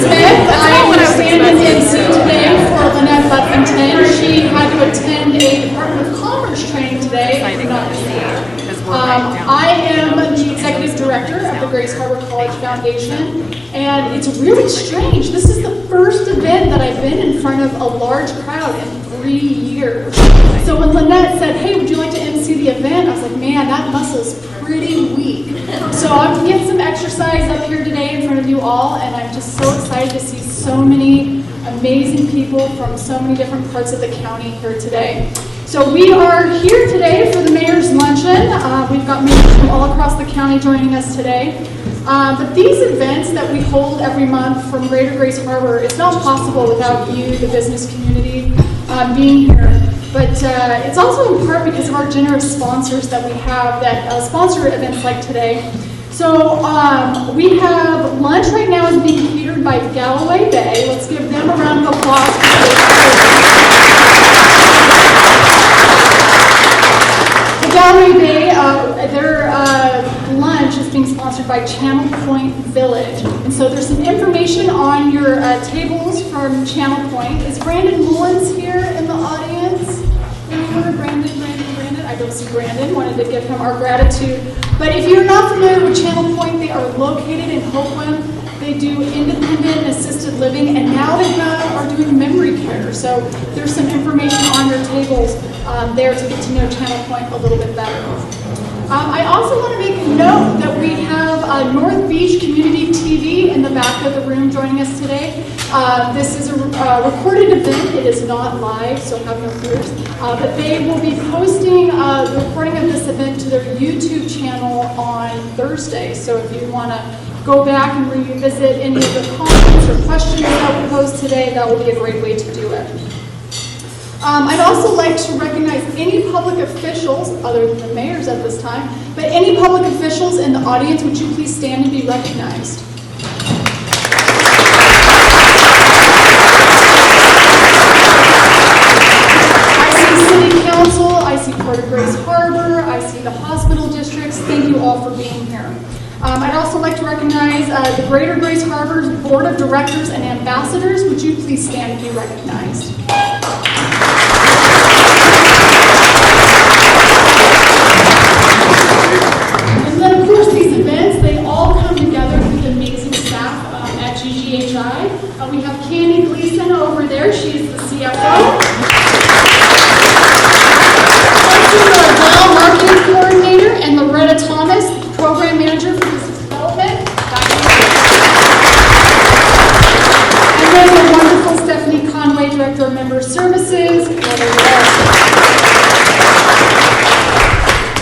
Smith. I understand is MC today for Lynette Buffington. She had to attend a Department of Commerce training today. I am the Executive Director of the Grace Harbor College Foundation, and it's really strange. This is the first event that I've been in front of a large crowd in 3 years. So when Lynette said, hey, would you like to MC the event? I was like, man, that muscle's pretty weak. So I'm getting some exercise up here today in front of you all, and I'm just so excited to see so many amazing people from so many different parts of the county here today. So we are here today for the Mayors Luncheon. We've got mayors from all across the county joining us today. But these events that we hold every month from Greater Grace Harbor, it's not possible without you, the business community, being here. But it's also in part because of our generous sponsors that we have that sponsor events like today. So we have lunch right now is being catered by Galloway Bay. Let's give them a round of applause. Galloway Bay, their lunch is being sponsored by Channel Point Village. And so there's some information on your tables from Channel Point. Is Brandon Mullins here in the audience? Anyone? Brandon? I don't see Brandon. Wanted to give him our gratitude. But if you're not familiar with Channel Point, they are located in Hoquiam. They do independent and assisted living, and now they are doing memory care. So there's some information on your tables there to get to know Channel Point a little bit better. I also want to make a note that we have North Beach Community TV in the back of the room joining us today. This is a recorded event. It is not live, so have no fears. But they will be posting the recording of this event to their YouTube channel on Thursday. So if you want to go back and revisit any of the comments or questions that we posed today, that will be a great way to do it. I'd also like to recognize any public officials, other than the mayors at this time, but any public officials in the audience, would you please stand and be recognized? I see City Council, I see Port of Grace Harbor, I see the hospital districts. Thank you all for being here. I'd also like to recognize the Greater Grace Harbor's Board of Directors and Ambassadors. Would you please stand and be recognized? And then, of course, these events, they all come together with amazing staff at GGHI. We have Candy Gleason over there. She's the CFO. Well, marketing coordinator, and Loretta Thomas, program manager for business development. And then the wonderful Stephanie Conway, director of member services.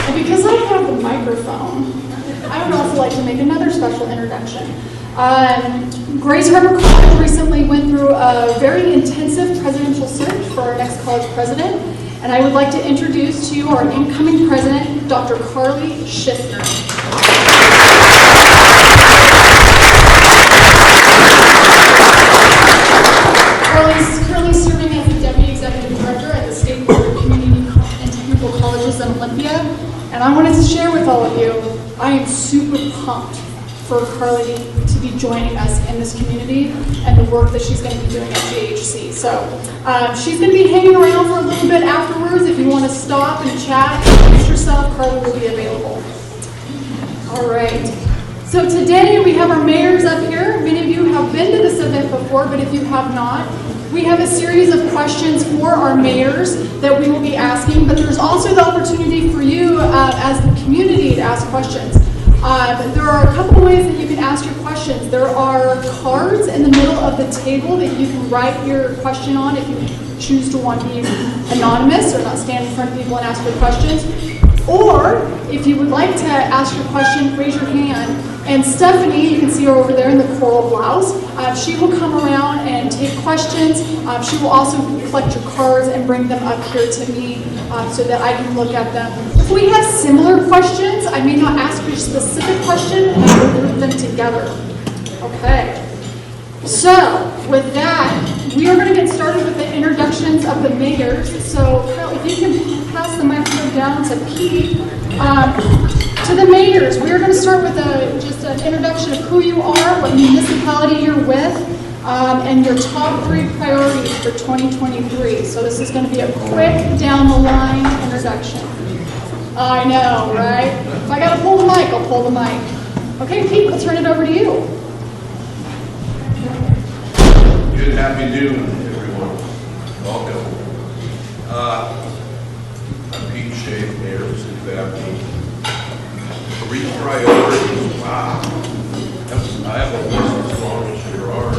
And because I have the microphone, I would also like to make another special introduction. Grace Harbor College recently went through a very intensive presidential search for our next college president. And I would like to introduce to you our incoming president, Dr. Carly Schiffner. Carly's currently serving as the Deputy Executive Director at the State Board of Community and Technical Colleges in Olympia. And I wanted to share with all of you, I am super pumped for Carly to be joining us in this community and the work that she's going to be doing at GHC. So she's going to be hanging around for a little bit afterwards. If you want to stop and chat, introduce yourself, Carly will be available. All right. So today we have our mayors up here. Many of you have been to this event before, but if you have not, we have a series of questions for our mayors that we will be asking, but there's also the opportunity for you as the community to ask questions. There are a couple ways that you can ask your questions. There are cards in the middle of the table that you can write your question on if you choose to want to be anonymous or not stand in front of people and ask your questions. Or if you would like to ask your question, raise your hand. And Stephanie, you can see her over there in the coral blouse, she will come around and take questions. She will also collect your cards and bring them up here to me so that I can look at them. If we have similar questions, I may not ask your specific question, and I will group them together. Okay. So, with that, we are going to get started with the introductions of the mayors. So, if you can pass the microphone down to Pete. To the mayors, we are going to start with just an introduction of who you are, what municipality you're with, and your top 3 priorities for 2023. So this is going to be a quick down the line introduction. I know, right? If I got to pull the mic, I'll pull the mic. Okay, Pete, we'll turn it over to you. Good happy noon, everyone. Welcome. I'm Pete Schave, Mayor of Aberdeen. 3 priorities. Wow. I have a list as long as there are.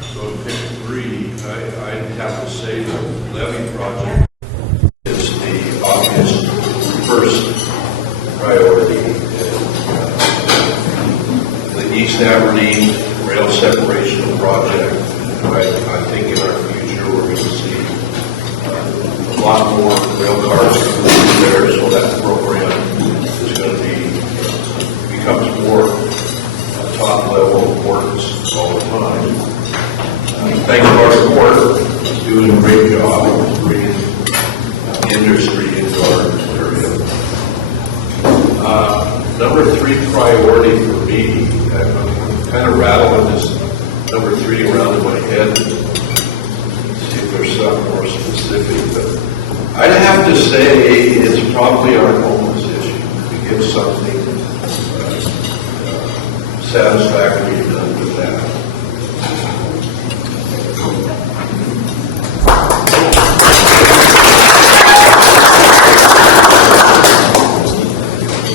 So to pick 3, I'd have to say the levee project is the obvious first priority. The East Aberdeen rail separation project. I think in our future we're going to see a lot more rail cars there, so that program is going to becomes more top level importance all the time. Thanks to our report, it's doing a great job of bringing industry into our area. Number 3 priority for me, I'm kind of rattling this number 3 around in my head, see if there's something more specific, but I'd have to say it's probably our homeless issue. To get something satisfactory done with that.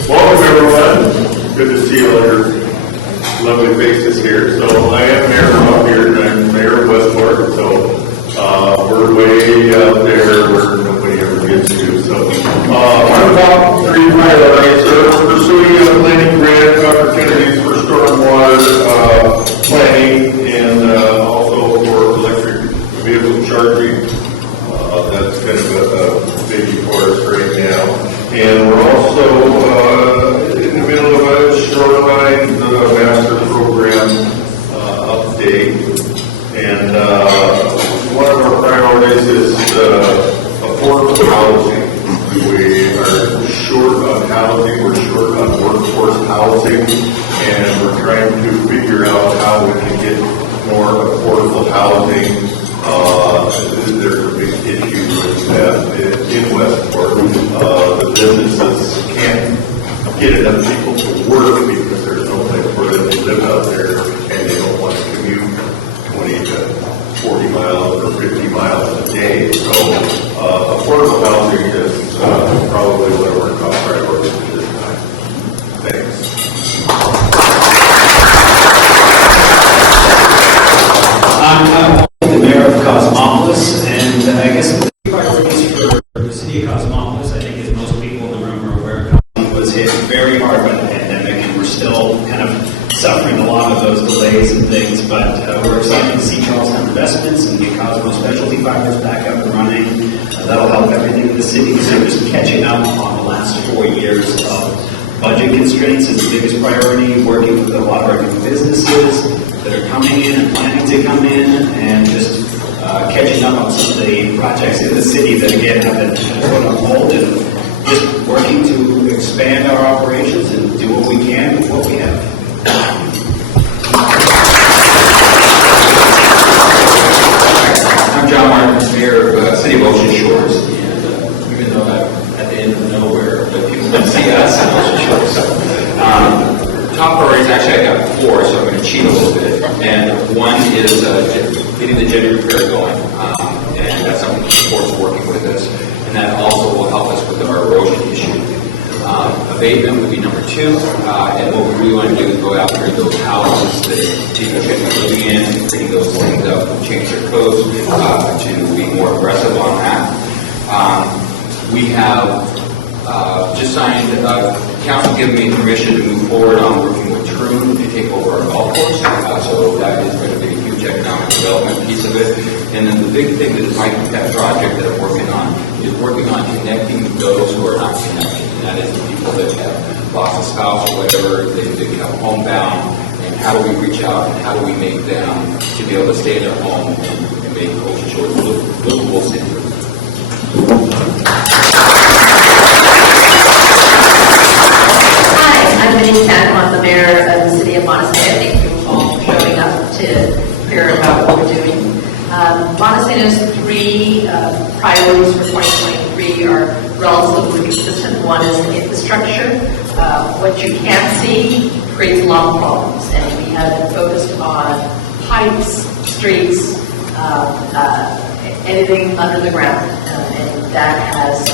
Welcome everyone. Good to see all your lovely faces here. So I am Mayor up here, and I'm Mayor of Westport. So we're way out there where nobody ever gets to. So our top 3 priorities are pursuing planning grant opportunities for stormwater planning and also for electric vehicle charging. That's kind of a biggie for us right now. And we're also in the middle of a shoreline master program update. And one of our priorities is affordable housing. We are short on housing, we're short on workforce housing, and we're trying to figure out how we can get more affordable housing. There's a big issue with that in Westport. The businesses can't get enough people to work because there's no place for them to live out there, and they don't want to commute 20 to 40 miles or 50 miles a day. So affordable housing is probably one of our top priorities at this time. Thanks. I'm the Mayor of Cosmopolis, and I guess the priorities for the city of Cosmopolis, I think as most people in the room are aware, was hit very hard by the pandemic, and we're still kind of suffering a lot of those delays and things, but we're excited to see Charlestown Investments and get Cosmo Specialty Fibers back up and running. That'll help everything in the city, so just catching up on the last 4 years of budget constraints is the biggest priority, working with a lot of our new businesses that are coming in and planning to come in, and just catching up on some of the projects in the city that again have been put on hold, and just working to expand our operations and do what we can with what we have. I'm John Martin, Mayor of City of Ocean Shores, and even though I'm at the end of nowhere, but people can see us in Ocean Shores. Top priorities, actually I got 4, so I'm going to cheat a little bit. And one is getting the gender repair going, and that's something the sport's working with us, and that also will help us with our erosion issue. Abatement would be number 2, and what we really want to do is go after those houses that people should be living in, cleaning those things up, change their codes to be more aggressive on that. We have just signed, council giving me permission to move forward on working with Troon to take over our golf course, so that is going to be a huge economic development piece of it. And then the big thing that is my pet project that I'm working on is working on connecting those who are not connected, and that is the people that have lost a spouse or whatever, they become homebound, and how do we reach out and how do we make them to be able to stay in their home and make Ocean Shores a livable city. I'm Vini Samuel, I'm the Mayor of the City of Montesano. Thank you all for showing up to hear three priorities for 2023 are relatively consistent. One is infrastructure. What you can't see creates a lot of problems, and we have been focused on pipes, streets, anything under the ground, and that has,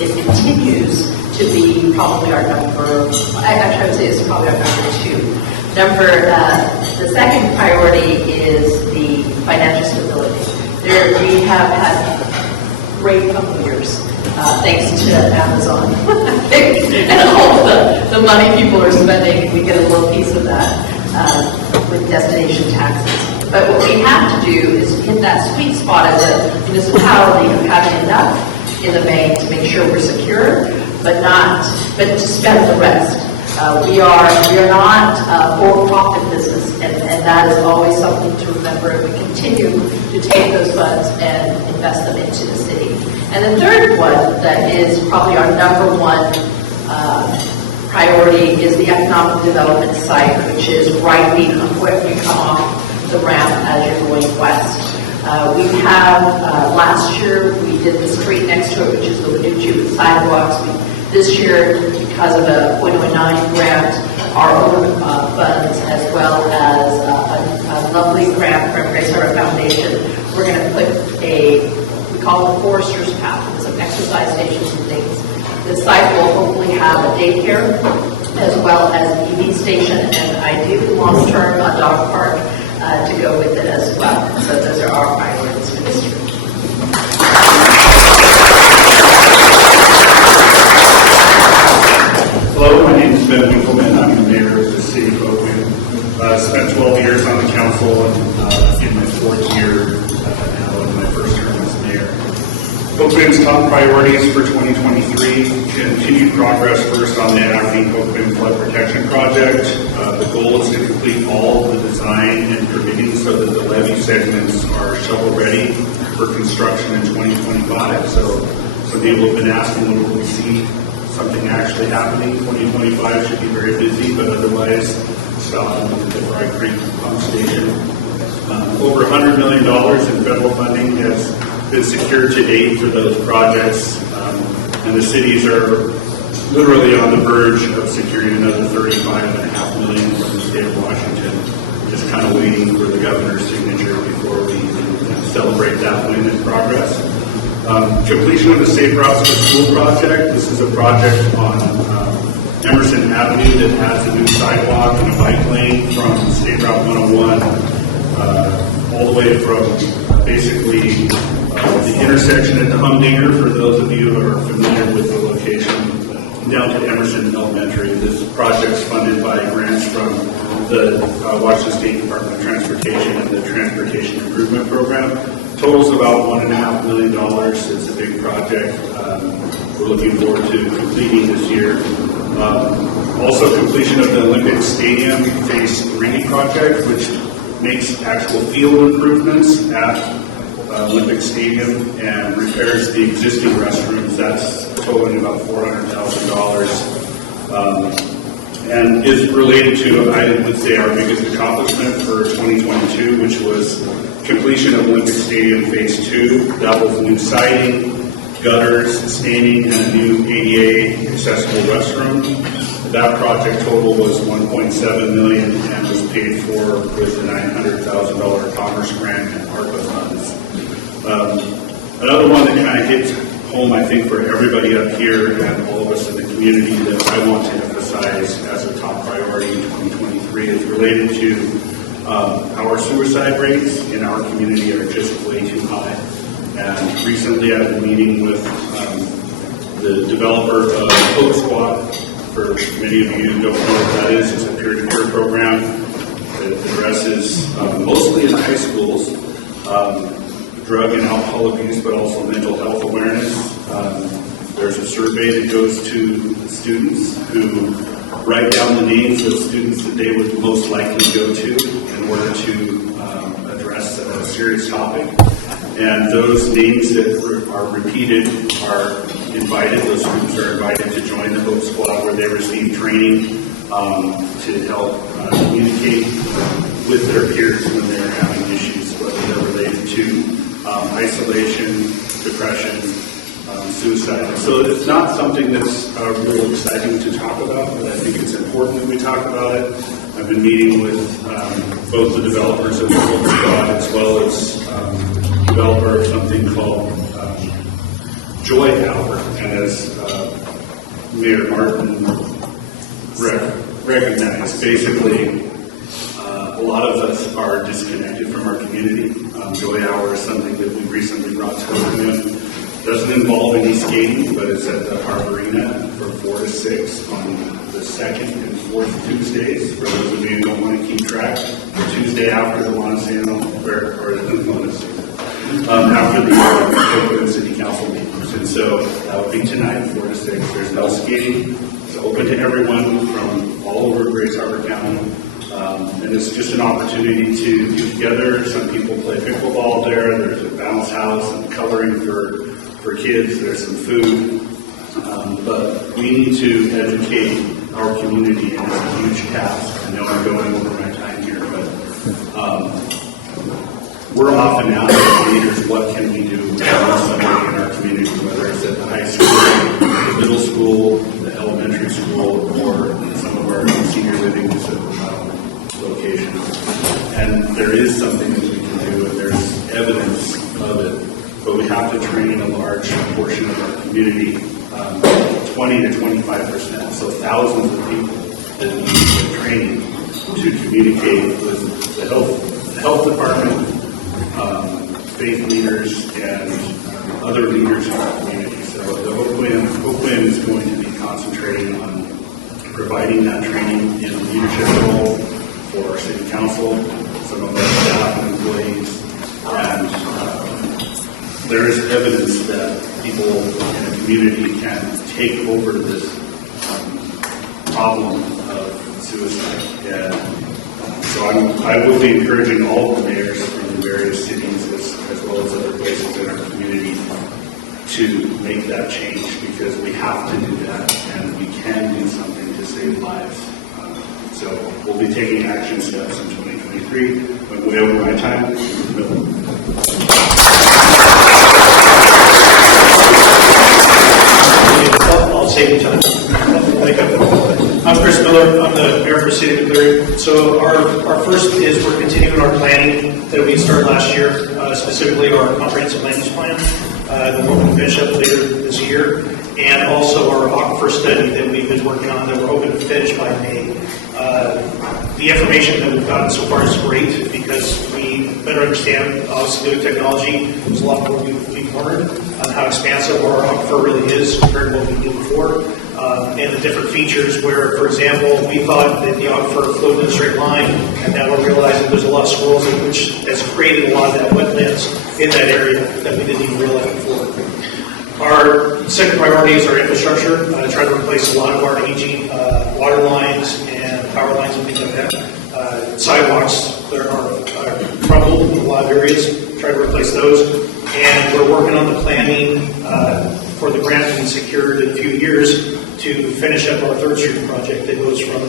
it continues to be probably our number, actually I would say it's probably our number two. The second priority is the financial stability. We have had great couple of years, thanks to Amazon and all the money people are spending. We get a little piece of that with destination taxes. But what we have to do is hit that sweet spot as a municipality of having enough in the bank to make sure we're secure, but to spend the rest. We are not a for-profit business, and that is always something to remember. We continue to take those funds and invest them into the city. And the third one that is probably our number one priority is the economic development site, which is right when you come off the ramp as you're going west. We have, last year, we did the street next to it, which is the Lanucci with sidewalks. This year, because of a .09 grant, our own funds, as well as a lovely grant from Grace Harbor Foundation, we're going to put we call it the Forester's Path, with some exercise stations and things. The site will hopefully have a daycare, as well as an EV station, and ideally long-term a dog park to go with it as well. So those are our priorities for this year. Hello, my name is Ben Winkelman. I'm the mayor of the city of Hoquiam. Spent 12 years on the council and in my fourth year now in my first term as mayor. Hoquiam's top priorities for 2023: continued progress first on the Aberdeen Hoquiam Flood Protection Project. The goal is to complete all of the design and permitting so that the levee segments are shovel-ready for construction in 2025. So some people have been asking, when will we see something actually happening? 2025 should be very busy, but otherwise stopping at the Dry Creek pump station. Over $100 million in federal funding has been secured to date for those projects, and the cities are literally on the verge of securing another $35.5 million from the state of Washington. Just kind of waiting for the governor's signature before we celebrate that win in progress. Completion of the Safe Routes to School project. This is a project on Emerson Avenue that adds a new sidewalk and a bike lane from State Route 101 all the way from basically the intersection at the Humdinger, for those of you who are familiar with the location, down to Emerson Elementary. This project is funded by grants from the Washington State Department of Transportation and the Transportation Improvement Program. Totals about $1.5 million. It's a big project. We're looking forward to completing this year. Also, completion of the Olympic Stadium Phase 3 project, which makes actual field improvements at Olympic Stadium and repairs the existing restrooms. That's totaling about $400,000. And is related to, I would say, our biggest accomplishment for 2022, which was completion of Olympic Stadium Phase 2. That was new siding, gutters, staining, and a new ADA accessible restroom. That project total was $1.7 million and was paid for with a $900,000 Commerce grant and ARPA funds. Another one that kind of hits home, I think, for everybody up here and all of us in the community that I want to emphasize as a top priority in 2023 is related to our suicide rates in our community are just way too high. And recently I've been meeting with the developer of Hope Squad. For many of you who don't know what that is, it's a peer-to-peer program that addresses mostly in high schools drug and alcohol abuse, but also mental health awareness. There's a survey that goes to students who write down the names of students that they would most likely go to in order to address a serious topic. And those names that are repeated are invited, those students are invited to join the Hope Squad, where they receive training to help communicate with their peers when they're having issues, whether they're related to isolation, depression, suicide. So it's not something that's real exciting to talk about, but I think it's important that we talk about it. I've been meeting with both the developers of the Hope Squad as well as developer of something called Joy Hour, and as Mayor Martin recognized, basically a lot of us are disconnected from our community. Joy Hour is something that we recently brought to Hoquiam. Doesn't involve any skating, but it's at the Harbor Arena from 4 to 6 on the second and fourth Tuesdays. For those of you who don't want to keep track, the Tuesday after the Montesano, after the Hoquiam City Council meetings. And so that would be tonight, 4 to 6. There's no skating. It's open to everyone from all over Grace Harbor County. And it's just an opportunity to get together. Some people play pickleball there. There's a bounce house and coloring for kids. There's some food. But we need to educate our community, and it's a huge task. I know I'm going over my time here, but we're often asked as leaders, what can we do to help somebody in our community, whether it's at the high school, the middle school, the elementary school, or some of our senior living locations. And there is something that we can do, and there's evidence of it, but we have to train a large portion of our community, 20 to 25%, so thousands of people that need training to communicate with the health department, faith leaders, and other leaders in our community. So the Hoquiam is going to be concentrating on providing that training in a leadership role for our city council, some of our staff and employees, and there is evidence that people in the community can take over this problem of suicide. And so I will be encouraging all the mayors from the various cities as well as other places in our community to make that change, because we have to do that, and we can do something to save lives. So we'll be taking action steps in 2023. Went way over my time. I'll save you time. I'm Chris Miller. I'm the mayor for the city of McCleary. So our first is we're continuing our planning that we started last year, specifically our comprehensive land use plan. We're hoping to finish up later this year, and also our aquifer study that we've been working on that we're hoping to finish by May. The information that we've gotten so far is great, because we better understand, obviously, new technology. There's a lot more we've learned on how expansive our aquifer really is compared to what we did before, and the different features where, for example, we thought that the aquifer flowed in a straight line, and now we're realizing there's a lot of swirls, which has created a lot of that wetlands in that area that we didn't even realize before. Our second priority is our infrastructure, try to replace a lot of our aging water lines and power lines and things like that. Sidewalks that are troubled in a lot of areas, try to replace those. And we're working on the planning for the grant that we secured in a few years to finish up our 3rd Street project that goes from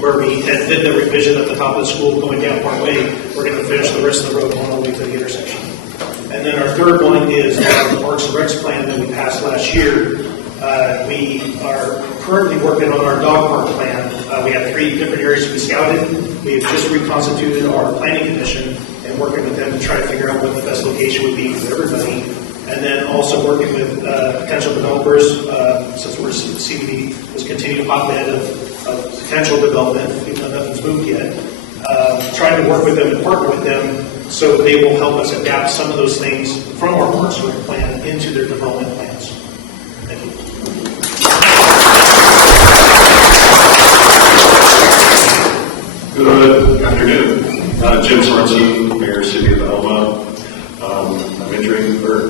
where we did the revision at the top of the school going down one way. We're going to finish the rest of the road going all the way to the intersection. And then our third one is our Parks and Recs plan that we passed last year. We are currently working on our dog park plan. We have 3 different areas we scouted. We have just reconstituted our planning commission and working with them to try to figure out what the best location would be for everybody. And then also working with potential developers, since we're CBD, is continuing hotbed of potential development, even though nothing's moved yet. Trying to work with them and partner with them so they will help us adapt some of those things from our Parks and Rec plan into their development plans. Thank you. Good afternoon. Jim Sorensen, Mayor, City of Elma. I'm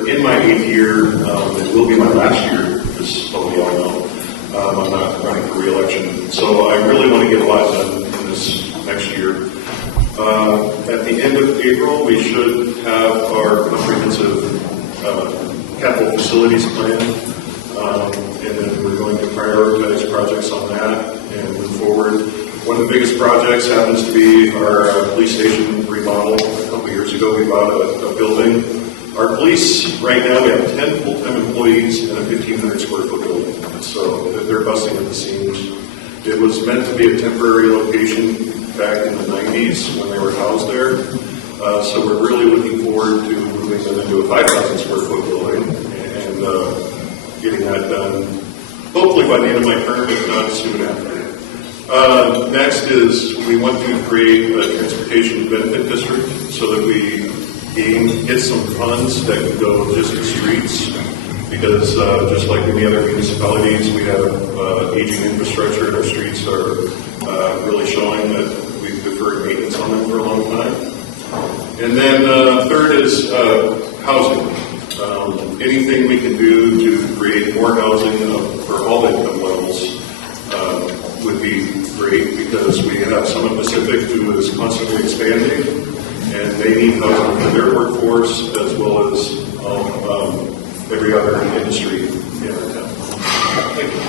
in my 8th year. It will be my last year, as we all know. I'm not running for re-election. So I really want to get a lot done in this next year. At the end of April, we should have our comprehensive capital facilities plan. And then we're going to prioritize projects on that and move forward. One of the biggest projects happens to be our police station remodel. A couple years ago, we bought a building Our police, right now, we have 10 full-time employees and a 1,500 square foot building. So they're busting at the seams. It was meant to be a temporary location back in the 90s when they were housed there. So we're really looking forward to moving them into a 5,000 square foot building and getting that done, hopefully by the end of my term, if not soon after. Next is we want to create a transportation benefit district so that we get some funds that can go just to streets, because just like any other municipalities, we have aging infrastructure, and our streets are really showing that we've deferred maintenance on them for a long time. And then third is housing. Anything we can do to create more housing for all income levels would be great, because we have Summit Pacific who is constantly expanding, and they need housing for their workforce as well as every other industry in our town. Thank you.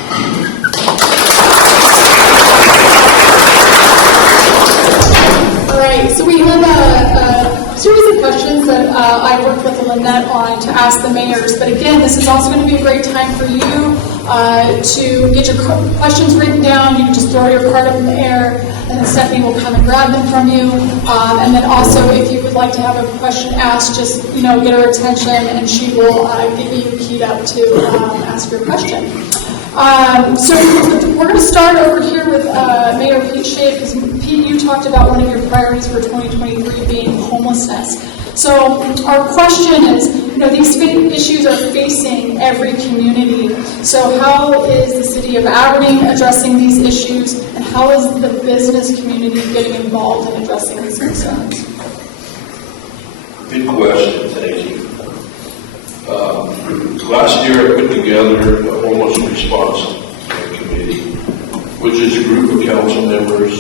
All right, so we have a series of questions that I worked with Lynette on to ask the mayors. But again, this is also going to be a great time for you to get your questions written down. You can just throw your card up in the air, and then Stephanie will come and grab them from you. And then also, if you would like to have a question asked, just get her attention, and she will get you keyed up to ask your question. So we're going to start over here with Mayor Pete Schave, because Pete, you talked about one of your priorities for 2023 being homelessness. So our question is, these issues are facing every community. So how is the city of Aberdeen addressing these issues, and how is the business community getting involved in addressing these concerns? Good question, thank you. Last year I put together a homeless response committee, which is a group of council members,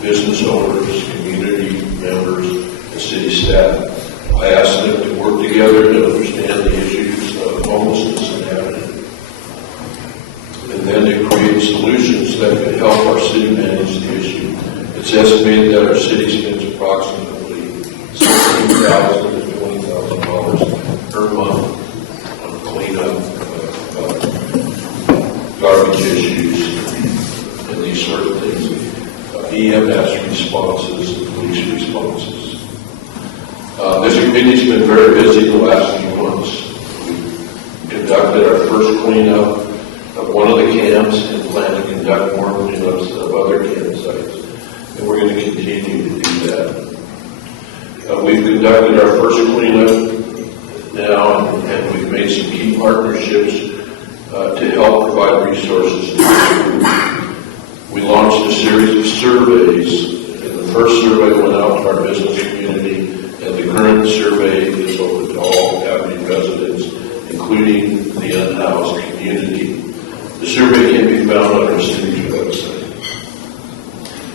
business owners, community members, and city staff. I asked them to work together to understand the issues of homelessness in Aberdeen, and then to create solutions that could help our city manage the issue. It's estimated that our city spends approximately $16,000 to $20,000 per month on cleanup, garbage issues, and these sort of things. EMS responses and police responses. This committee's been very busy the last few months. We conducted our first cleanup of one of the camps and plan to conduct more cleanups of other campsites. And we're going to continue to do that. We've conducted our first cleanup now, and we've made some key partnerships to help provide resources to the group. We launched a series of surveys, and the first survey went out to our business community, and the current survey is open to all Aberdeen residents, including the unhoused community. The survey can be found on our city's website.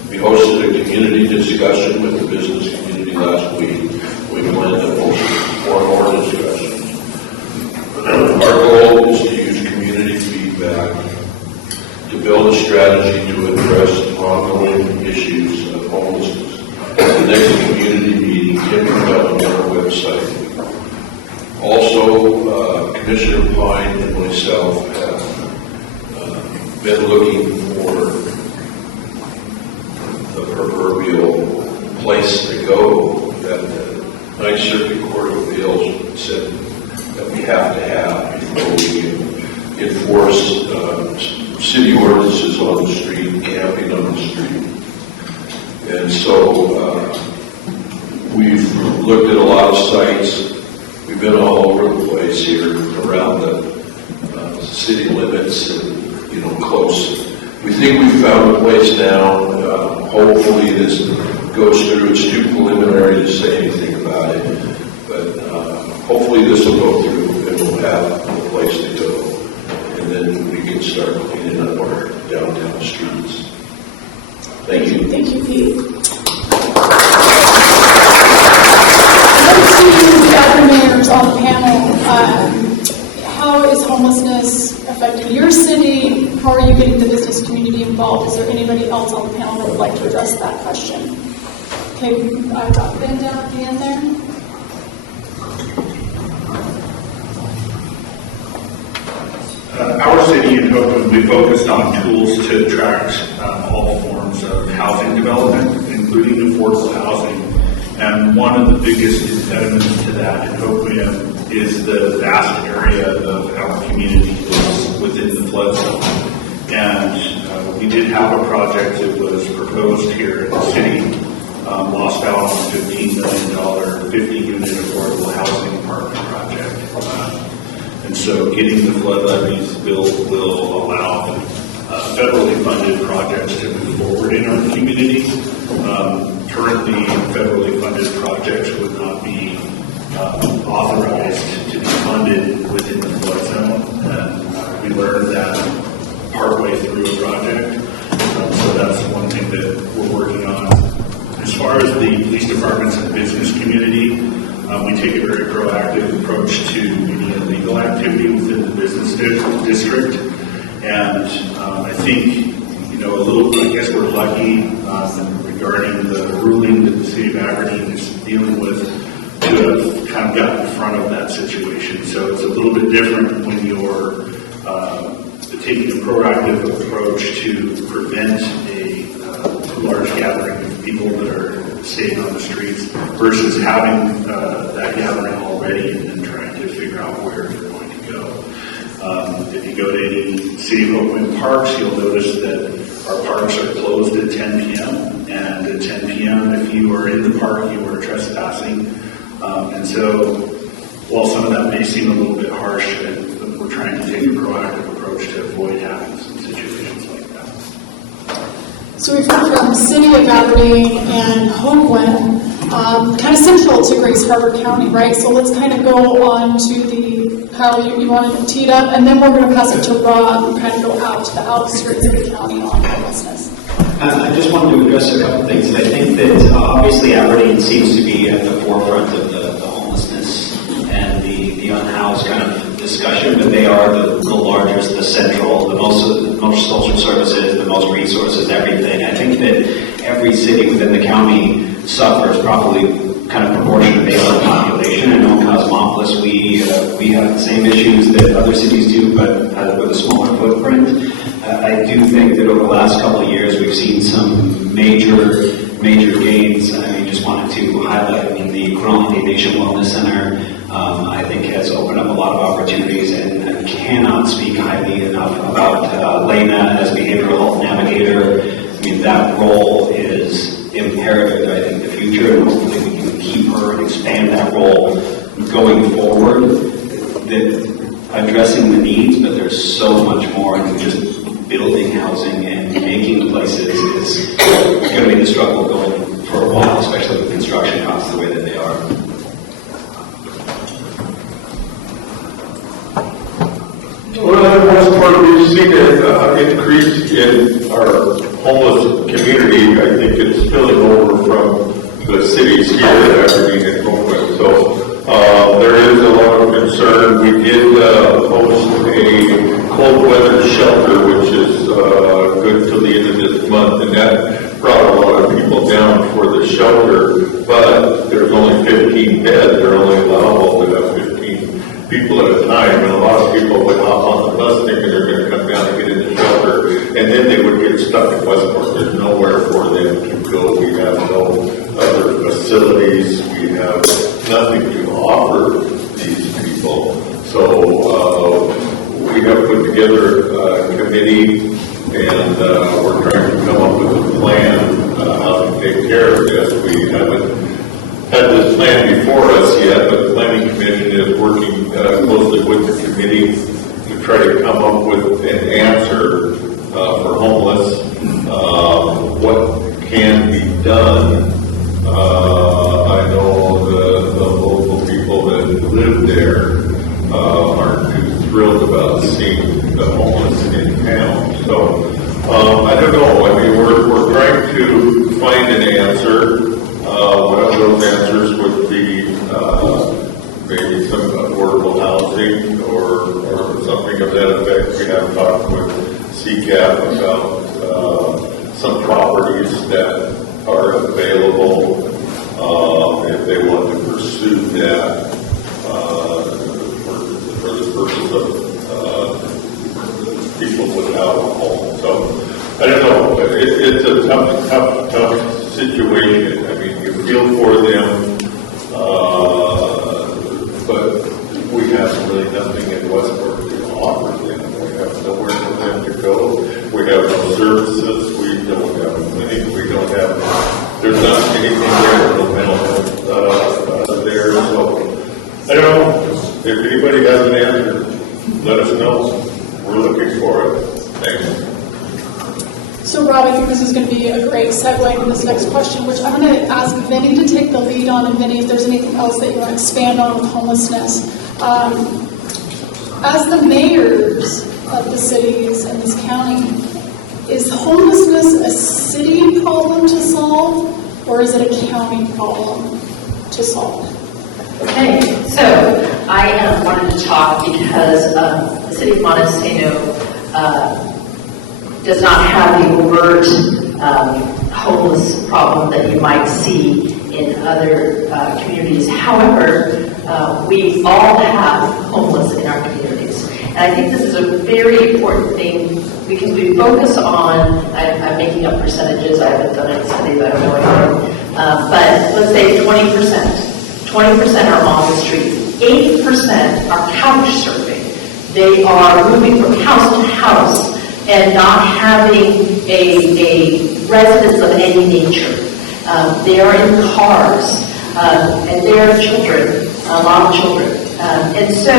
We hosted a community discussion with the business community last week. We plan to host more discussions. Our goal is to use community feedback to build a strategy to address ongoing issues of homelessness. The next community meeting can be found on our website. Also, Commissioner Pine and myself have been looking for the proverbial place to go that the Ninth Circuit Court of Appeals said that we have to have before we can enforce city ordinances on the street, camping on the street. And so we've looked at a lot of sites. We've been all over the place here around the city limits and, close. We think we've found a place now. Hopefully this goes through. It's too preliminary to say anything about it. But hopefully this will go through and we'll have a place to go. And then we can start cleaning up our downtown streets. Thank you. Thank you, Pete. Let's see the other mayors on the panel. How is homelessness affecting your city? How are you getting the business community involved? Is there anybody else on the panel that would like to address that question? Okay, I've got Ben down at the end there. Hoquiam, we focused on tools to attract all forms of housing development, including affordable housing. And one of the biggest impediments to that in Hoquiam is the vast area of our community is within the flood zone. And we did have a project that was proposed here in the city, lost out on a $15 million, 50-unit affordable housing apartment project. And so getting the flood levies built will allow federally funded projects to move forward in our community. Currently, federally funded projects would not be authorized to be funded within the flood zone. And we learned that partway through a project. So that's one thing that we're working on. As far as the police departments and business community, we take a very proactive approach to any illegal activity within the business district. And I think, I guess we're lucky regarding the ruling that the city of Aberdeen is dealing with to have kind of gotten in front of that situation. So it's a little bit different when you're taking a proactive approach to prevent a large gathering of people that are staying on the streets versus having that gathering already and then trying to figure out where you're going to go. If you go to any City of Hoquiam parks, you'll notice that our parks are closed at 10 p.m. And at 10 p.m., if you are in the park, you are trespassing. And so, while some of that may seem a little bit harsh, we're trying to take a proactive approach to avoid having some situations like that. So we've heard from the City of Aberdeen and Hoquiam, kind of central to Grace Harbor County, right? So let's kind of go on to how you want to tee it up, and then we're going to pass it to Rob and kind of go out to the outskirts of the county on homelessness. I just wanted to address a couple things. I think that obviously Aberdeen seems to be at the forefront of the homelessness and the unhoused kind of discussion, but they are the largest, the central, the most social services, the most resources, everything. I think that every city within the county suffers probably kind of proportionate based on population. I know in Cosmopolis we have the same issues that other cities do, but with a smaller footprint. I do think that over the last couple of years we've seen some major gains. I just wanted to highlight the Chronic Nation Wellness Center. I think has opened up a lot of opportunities, and I cannot speak highly enough about Lena as behavioral health navigator. I mean, that role is imperative, I think, in the future, and hopefully we can keep her and expand that role going forward. Addressing the needs, but there's so much more than just building housing and making places is going to be the struggle going for a while, especially with construction costs the way that they are. Well, in Westport, we've seen an increase in our homeless community. I think it's spilling over from the cities here at Aberdeen and Hoquiam. So there is a lot of concern. We did host a cold weather shelter, which is good till the end of this month, and that brought a lot of people down for the shelter. But there's only 15 beds. They're only allowable to have 15 people at a time, and a lot of people would hop on the bus thinking they're going to come down and get in the shelter, and then they would get stuck in Westport. There's nowhere for them to go. We have no other facilities. We have nothing to offer these people. So we have put together a committee, and we're trying to come up with a plan how to take care of this. We haven't had this plan before us yet, but the Planning Commission is working closely with the committee to try to come up with an answer for homeless. What can be done? I know the local people that live there aren't too thrilled about seeing the homeless in town. So I don't know. I mean, we're trying to find an answer. One of those answers would be maybe some affordable housing or something of that effect. We have talked with CCAP about some properties that are available if they want to pursue that for the purpose of people without a home. So, I don't know, it's a tough situation. I mean, you feel for them, but we have really nothing in Westport to offer them. We have nowhere for them to go. We have no services. We don't have anything. We don't have, there's not anything there, no mental health there. So, I don't know. If anybody has an answer, let us know. We're looking for it. Thanks. So Rob, I think this is going to be a great segue into this next question, which I'm going to ask Vini to take the lead on, and Vini, if there's anything else that you want to expand on with homelessness. As the mayors of the cities in this county, is homelessness a city problem to solve, or is it a county problem to solve? Okay, so I wanted to talk because the city of Montesano does not have the overt homeless problem that you might see in other communities. However, we all have homeless in our communities. And I think this is a very important thing because we focus on, I'm making up percentages, I haven't done any studies, I don't know anything, but let's say 20%. 20% are on the street. 80% are couch surfing. They are moving from house to house and not having a residence of any nature. They are in cars, and they are children, a lot of children. And so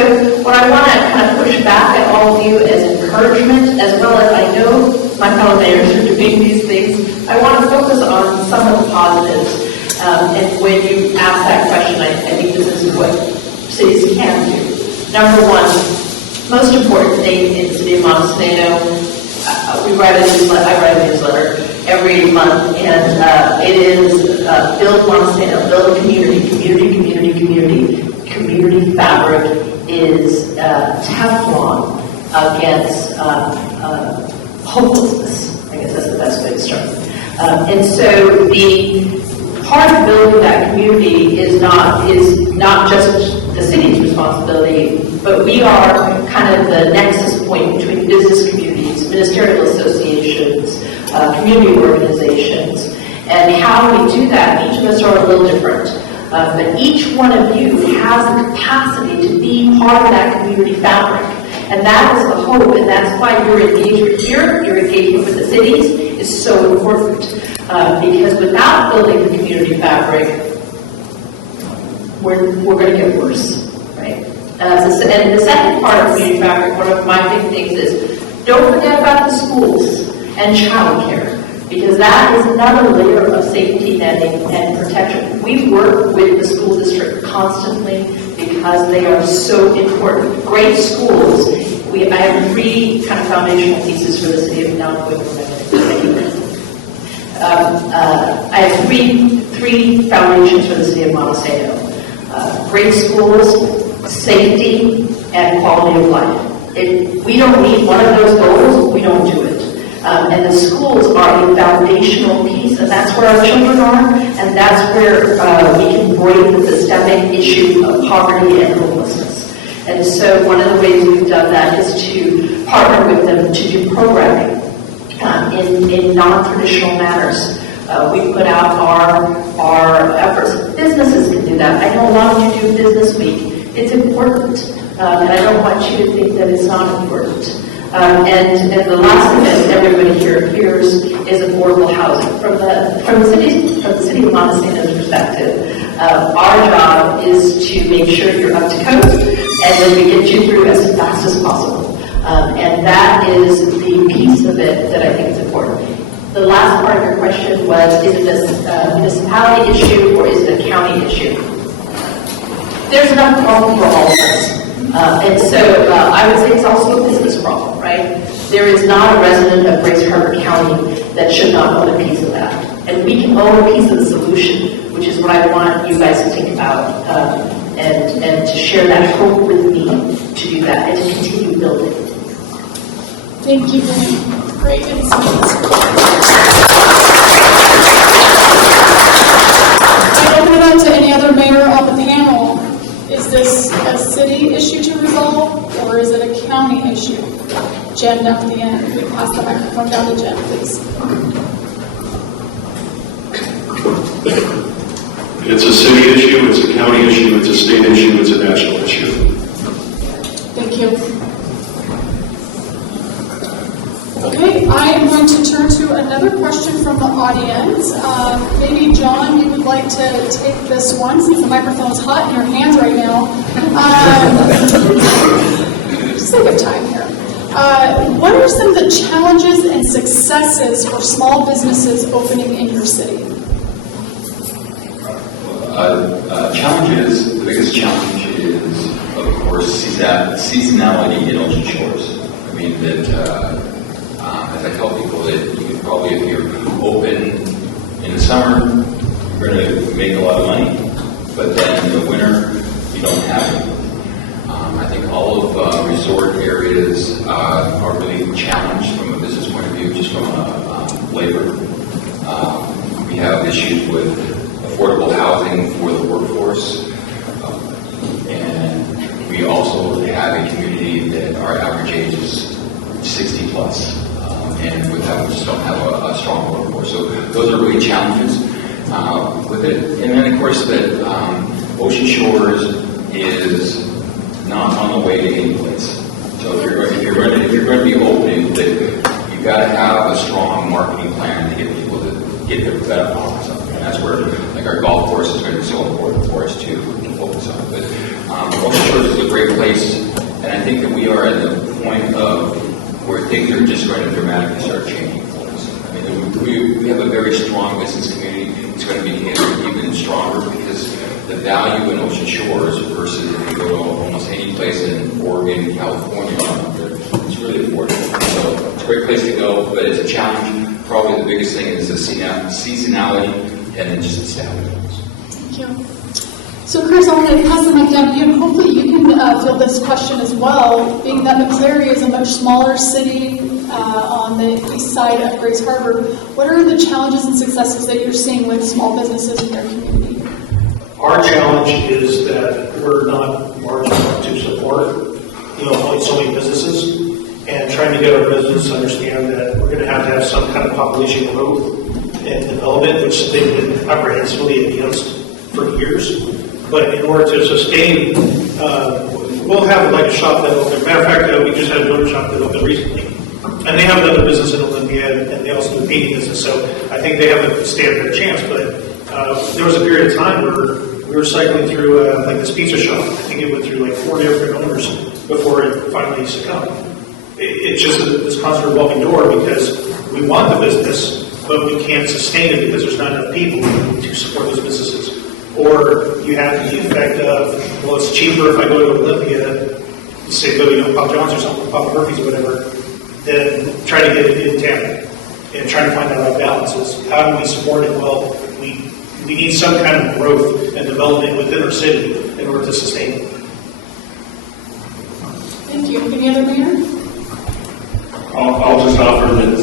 what I want to kind of push back at all of you as encouragement, as well as I know my fellow mayors are doing these things, I want to focus on some of the positives. And when you ask that question, I think this is what cities can do. Number one, most important thing in the city of Montesano, I write a newsletter every month, and it is Build Montesano, Build a Community. Community fabric is Teflon against hopelessness. I guess that's the best way to start. And so the part of building that community is not just the city's responsibility, but we are kind of the nexus point between business communities, ministerial associations, community organizations, and how we do that. Each of us are a little different, but each one of you has the capacity to be part of that community fabric. And that is the hope, and that's why your engagement here, your engagement with the cities is so important. Because without building the community fabric, we're going to get worse, right? And the second part of community fabric, one of my big things is, don't forget about the schools and childcare, because that is another layer of safety netting and protection. We work with the school district constantly because they are so important. Great schools. I have three kind of foundational pieces for the city of I have three foundations for the city of Montesano. Great schools, safety, and quality of life. If we don't meet one of those goals, we don't do it. And the schools are a foundational piece, and that's where our children are, and that's where we can break the systemic issue of poverty and homelessness. And so one of the ways we've done that is to partner with them to do programming in non-traditional manners. We put out our efforts. Businesses can do that. I know a lot of you do Business Week. It's important, and I don't want you to think that it's not important. And the last thing that everybody here hears is affordable housing. From the city of Montesano's perspective, our job is to make sure you're up to code, and then we get you through as fast as possible. And that is the piece of it that I think is important. The last part of your question was, is it a municipality issue or is it a county issue? There's enough problem for all of us. And so I would say it's also a business problem, right? There is not a resident of Grace Harbor County that should not own a piece of that. And we can own a piece of the solution, which is what I want you guys to think about and to share that hope with me to do that and to continue building. Thank you, Vini. Great insights. I open it up to any other mayor on the panel. Is this a city issue to resolve, or is it a county issue? Jen down at the end. Can we pass the microphone down to Jen, please? It's a city issue, it's a county issue, it's a state issue, it's a national issue. Thank you. Okay, I am going to turn to another question from the audience. Maybe, John, you would like to take this one since the microphone is hot in your hands right now. Just take your time here. What are some of the challenges and successes for small businesses opening in your city? Challenges, the biggest challenge is, of course, seasonality in Ocean Shores. I mean, that, as I tell people, that you can probably, if you're open in the summer, you're going to make a lot of money, but then in the winter, you don't have it. I think all of resort areas are really challenged from a business point of view, just from labor. We have issues with affordable housing for the workforce, and we also have a community that our average age is 60 plus, and with that we just don't have a strong workforce. So those are really challenges with it. And then of course that Ocean Shores is not on the way to any place. So if you're going to be opening, that you've got to have a strong marketing plan to get people to get their better offers up. And that's where, like, our golf course is going to be so important for us to focus on. But Ocean Shores is a great place, and I think that we are at the point of where things are just going to dramatically start changing for us. I mean, we have a very strong business community. It's going to be even stronger because the value in Ocean Shores versus if you go to almost any place in Oregon, California, it's really affordable. So it's a great place to go, but it's a challenge. Probably the biggest thing is the seasonality and then just the staffing. Thank you. So, Chris, I want to pass the mic down to you, and hopefully you can field this question as well. Being that McCleary is a much smaller city on the east side of Grace Harbor, what are the challenges and successes that you're seeing with small businesses in your community? Our challenge is that we're not large enough to support, so many businesses, and trying to get our residents to understand that we're going to have some kind of population growth and development, which they've been apprehensively against for years. But in order to sustain, we'll have like a shop that opened. Matter of fact, we just had a donor shop that opened recently, and they have another business in Olympia, and they also do painting business. So I think they have a stand a chance. But there was a period of time where we were cycling through like this pizza shop. I think it went through like 4 different owners before it finally succumbed. It's just this constant revolving door because we want the business, but we can't sustain it because there's not enough people to support those businesses. Or you have the effect of, well, it's cheaper if I go to Olympia, say go to Papa John's or something, Papa Murphy's or whatever, than try to get it in town and try to find that right balance. Is how do we support it? Well, we need some kind of growth and development within our city in order to sustain it. Thank you. Any other mayor? I'll just offer that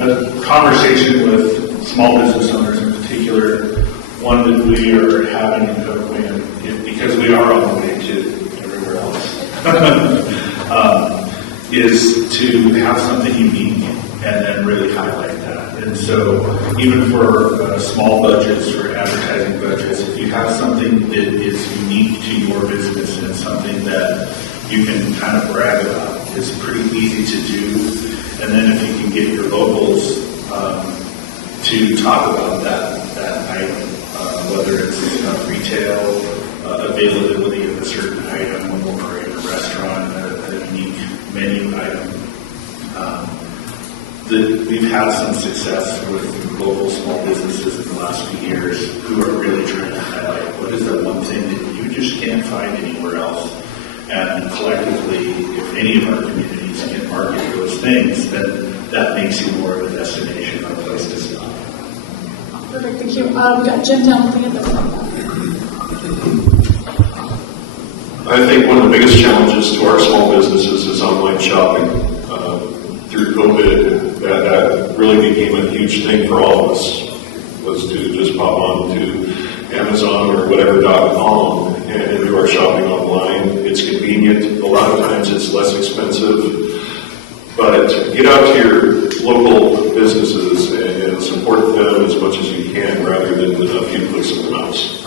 a conversation with small business owners in particular, one that we are having in Hoquiam, because we are on the way to everywhere else, is to have something unique and then really highlight that. And so even for small budgets, for advertising budgets, if you have something that is unique to your business and something that you can kind of brag about, it's pretty easy to do. And then if you can get your locals to talk about that item, whether it's retail, availability of a certain item, or in a restaurant, a unique menu item. We've had some success with local small businesses in the last few years who are really trying to highlight what is that one thing that you just can't find anywhere else. And collectively, if any of our communities can market those things, then that makes you more of a destination or a place to stop. Perfect, thank you. We've got Jim down at the front. I think one of the biggest challenges to our small businesses is online shopping. Through COVID, that really became a huge thing for all of us, was to just pop on to Amazon or whatever.com and do our shopping online. It's convenient. A lot of times times it's less expensive. But get out to your local businesses and support them as much as you can, rather than a few clicks of the mouse.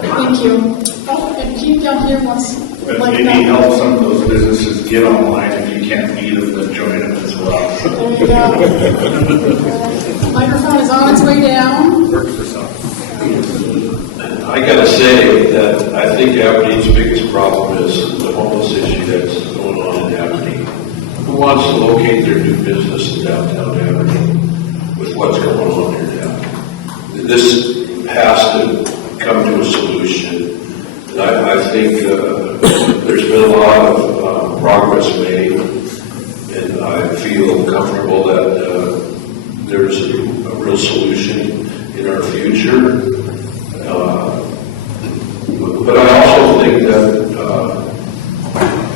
Thank you. Oh, and Pete down here wants, But like maybe that. help some of those businesses get online if you can't beat them, then join them as well. There you go. Microphone is on its way down. Work for some. I gotta say that I think Aberdeen's biggest problem is the homeless issue that's going on in Aberdeen. Who wants to locate their new business in downtown Aberdeen with what's going on here now? This has to come to a solution. And I think there's been a lot of progress made, and I feel comfortable that there's a real solution in our future. But I also think that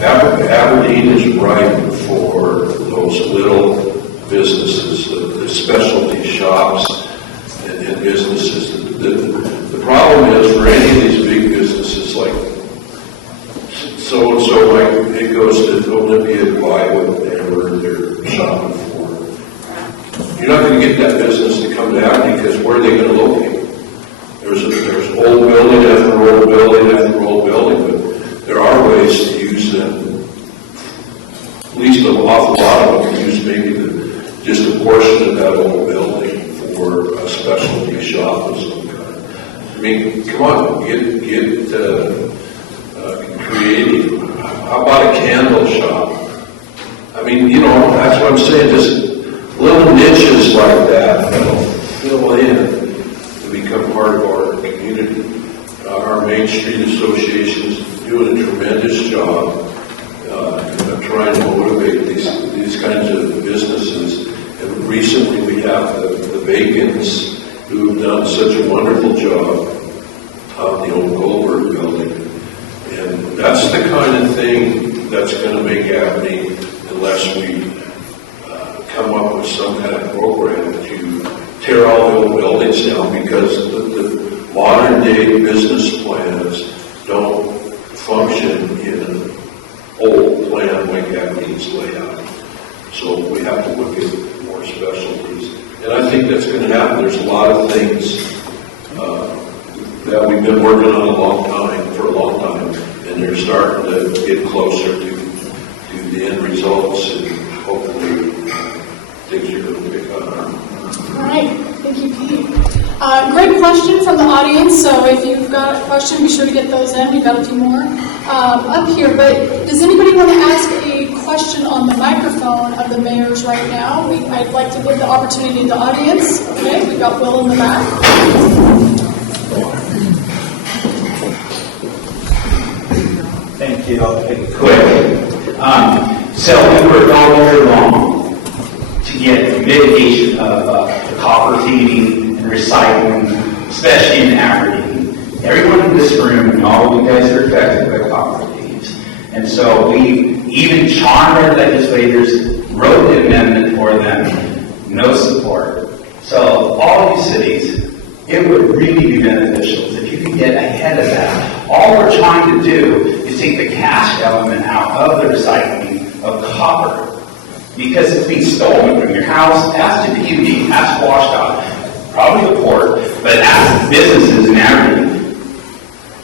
Aberdeen is ripe for those little businesses, the specialty shops and businesses. The problem is for any of these big businesses, like so-and-so, like it goes to Olympia and buy whatever they're shopping for. You're not going to get that business to come to Aberdeen because where are they going to locate? There's old building after old building after old building, but there are ways to use them. At least an awful lot of them can use maybe just a portion of that old building for a specialty shop of some kind. I mean, come on, get creative. How about a candle shop? I mean, that's what I'm saying. Just little niches like that that'll fill in to become part of our community. Our Main Street Association is doing a tremendous job of trying to motivate these kinds of businesses. And recently we have the Bacons who've done such a wonderful job on the old Goldberg building. And that's the kind of thing that's going to make Aberdeen, unless we come up with some kind of program to tear all the old buildings down, because the modern day business plans don't function in an old plan like Aberdeen's layout. So we have to look at more specialties. And I think that's going to happen. There's a lot of things that we've been working on for a long time, and they're starting to get closer to the end results, and hopefully things are going to pick up. All right, thank you, Pete. Great question from the audience, so if you've got a question, be sure to get those in. We've got a few more up here, but does anybody want to ask a question on the microphone of the mayors right now? I'd like to give the opportunity to the audience. Okay, we've got Will in the back. Thank you. I'll make it quick. So we worked all year long to get mitigation of the copper feeding and recycling, especially in Aberdeen. Everyone in this room and all of you guys are affected by copper thieves. And so we even charmed our legislators, wrote the amendment for them, no support. So all of you cities, it would really be beneficial if you could get ahead of that. All we're trying to do is take the cash element out of the recycling of copper, because it's being stolen from your house. Ask the PUD, ask WashDOT, probably the port, but ask businesses in Aberdeen.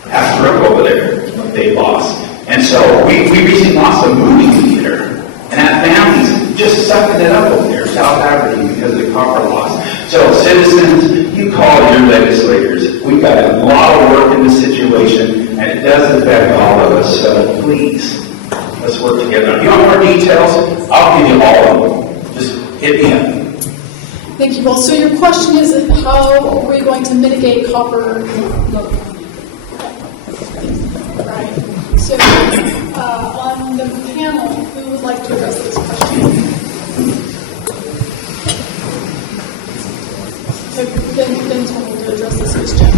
Ask Brooke over there what they lost. And so we recently lost a movie theater, and that family's just sucking it up over there, South Aberdeen, because of the copper loss. So citizens, you call your legislators. We've got a lot of work in this situation, and it does affect all of us. So please, let's work together. If you want more details, I'll give you all of them. Just hit me up. Thank you, Will. So your question is, how are we going to mitigate copper? Right. So on the panel, who would like to address this question? So Ben told me to address this question.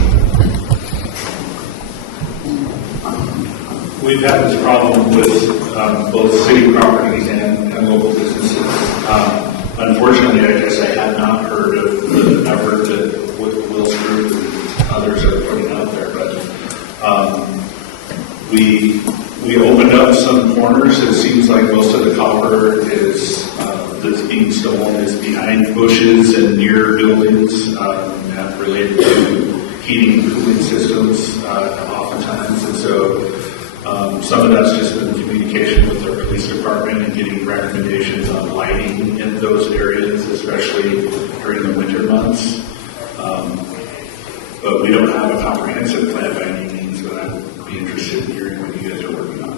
We've had this problem with both city properties and local businesses. Unfortunately, I guess I had not heard of the effort that Will's group and others are putting out there, but we We opened up some corners. It seems like most of the copper that's being stolen is behind bushes and near buildings, related to heating and cooling systems, oftentimes. And so some of that's just been communication with our police department and getting recommendations on lighting in those areas, especially during the winter months. But we don't have a comprehensive plan by any means, but I'd be interested in hearing what you guys are working on.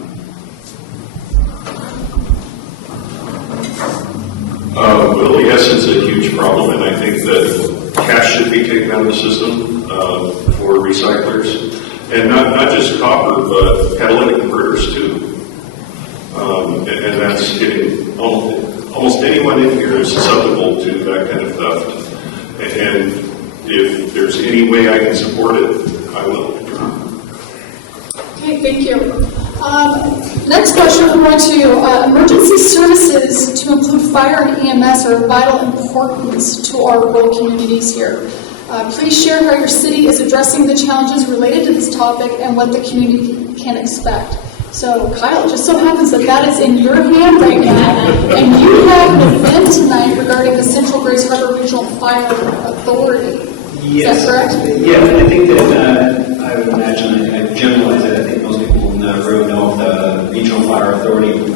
Well, yes, it's a huge problem, and I think that cash should be taken out of the system for recyclers. And not just copper, but catalytic converters too. And that's getting, almost anyone in here is susceptible to that kind of theft. And if there's any way I can support it, I will. Okay, thank you. Next question, we're going to emergency services to include fire and EMS are of vital importance to our rural communities here. Please share how your city is addressing the challenges related to this topic and what the community can expect. So, Kyle, it just so happens that is in your hand right now, and you have an event tonight regarding the Central Grace Harbor Regional Fire Authority. Yes. Is that correct? Yeah, I think that I would imagine, I generalize it, I think most people in the room know of the Regional Fire Authority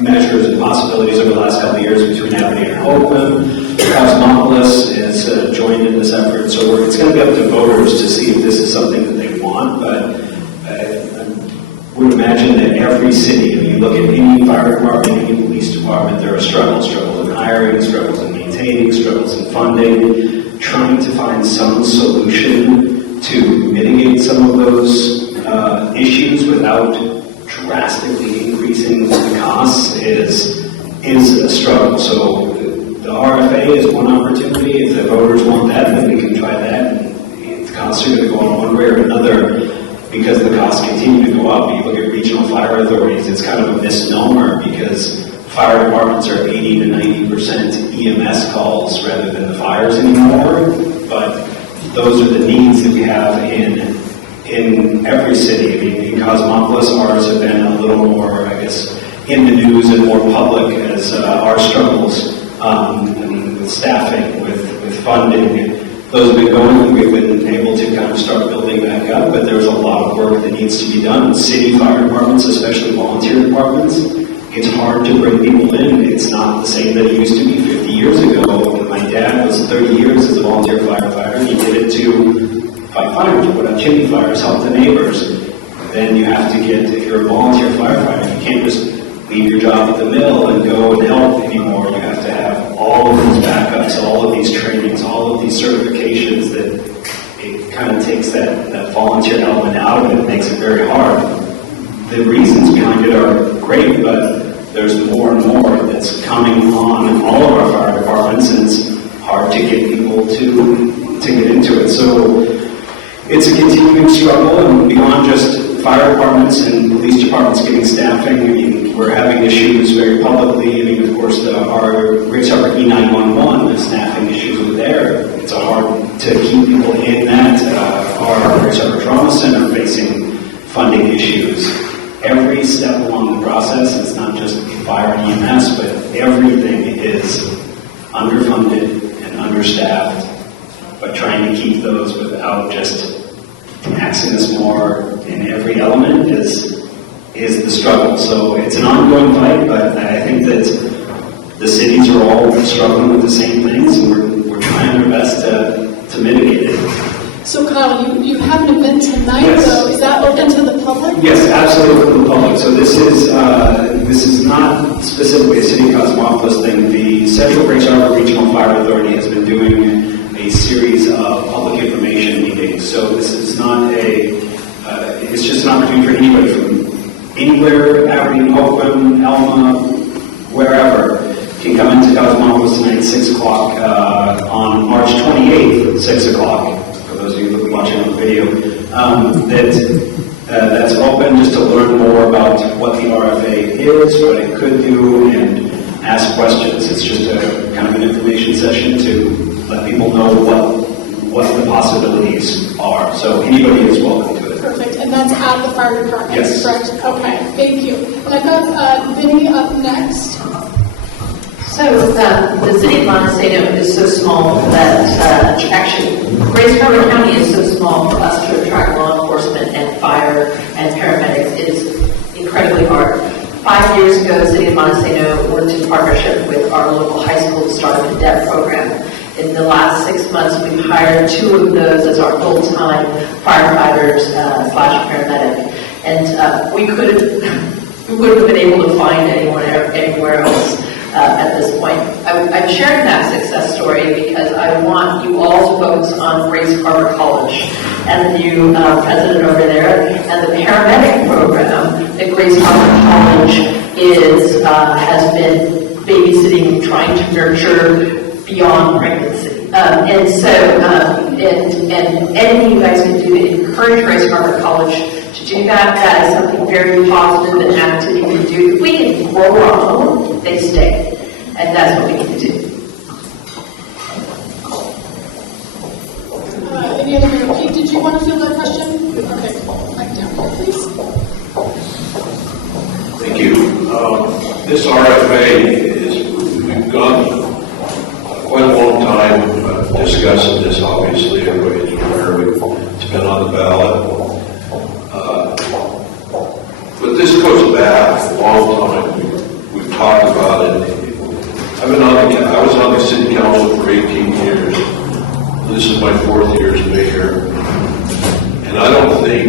measures and possibilities over the last couple of years between Aberdeen and Hoquiam. Cosmopolis has joined in this effort, so it's going to be up to voters to see if this is something that they want, but I would imagine that every city, if you look at any fire department, any police department, there are struggles in hiring, struggles in maintaining, struggles in funding, trying to find some solution to mitigate some of those issues without drastically increasing the costs is a struggle. So the RFA is one opportunity. If the voters want that, then we can try that. And the costs are going to go up one way or another because the costs continue to go up. You look at regional fire authorities, it's kind of a misnomer because fire departments are 80 to 90% EMS calls rather than the fires anymore. But those are the needs that we have in every city. I mean, in Cosmopolis, ours have been a little more, I guess, in the news and more public as our struggles with staffing, with funding. Those have been going. We've been able to kind of start building back up, but there's a lot of work that needs to be done. City fire departments, especially volunteer departments, it's hard to bring people in. It's not the same that it used to be 50 years ago. My dad was 30 years as a volunteer firefighter. He did it to fight fires, to put out chimney fires, help the neighbors. Then you have to get, if you're a volunteer firefighter, you can't just leave your job at the mill and go and help anymore. You have to have all of these backups, all of these trainings, all of these certifications that it kind of takes that volunteer element out of it. It makes it very hard. The reasons behind it are great, but there's more and more that's coming on in all of our fire departments, and it's hard to get people to get into it. So it's a continuing struggle, and beyond just fire departments and police departments getting staffing, I mean, we're having issues very publicly. I mean, of course, our Grace Harbor E911, the staffing issues over there, it's hard to keep people in that. Our Grace Harbor Trauma Center facing funding issues. Every step along the process, it's not just fire and EMS, but everything is underfunded and understaffed. But trying to keep those without just taxing us more in every element is the struggle. So it's an ongoing fight, but I think that the cities are all struggling with the same things, and we're trying our best to mitigate it. So Kyle, you have an event tonight, Yes. though. Is that open to the public? Yes, absolutely, for the public. So this is not specifically a City of Cosmopolis thing. The Central Grace Harbor Regional Fire Authority has been doing a series of public information meetings. So this is not it's just an opportunity for anybody from anywhere, Aberdeen, Hoquiam, Elma, wherever, can come into Cosmopolis tonight at 6 o'clock on March 28th, 6 o'clock. For those of you watching on the video, that's open just to learn more about what the RFA is, what it could do, and ask questions. It's just a kind of an information session to let people know what the possibilities are. So anybody is welcome to it. Perfect. And that's at the fire department, Yes. correct? Okay, thank you. And I've got Vini up next. So the city of Montesano is so small that actually Grace Harbor County is so small for us to attract law enforcement and fire and paramedics is incredibly hard. 5 years ago, the city of Montesano worked in partnership with our local high school to start a cadet program. In the last 6 months, we've hired 2 of those as our full-time firefighters / paramedic. And we wouldn't have been able to find anyone anywhere else at this point. I'm sharing that success story because I want you all to focus on Grace Harbor College and the new president over there and the paramedic program that Grace Harbor College has been babysitting, trying to nurture beyond pregnancy. And anything you guys can do to encourage Grace Harbor College to do that is something very positive and active you can do. If we can grow our own, they stay. And that's what we need to do. Any other member? Pete, did you want to field that question? Okay, back down here, please. Thank you. This RFA we've gone quite a long time discussing this, obviously. Everybody's aware it's been on the ballot. But this goes back a long time. We've talked about it. I was on the city council for 18 years. This is my 4th year as mayor. And I don't think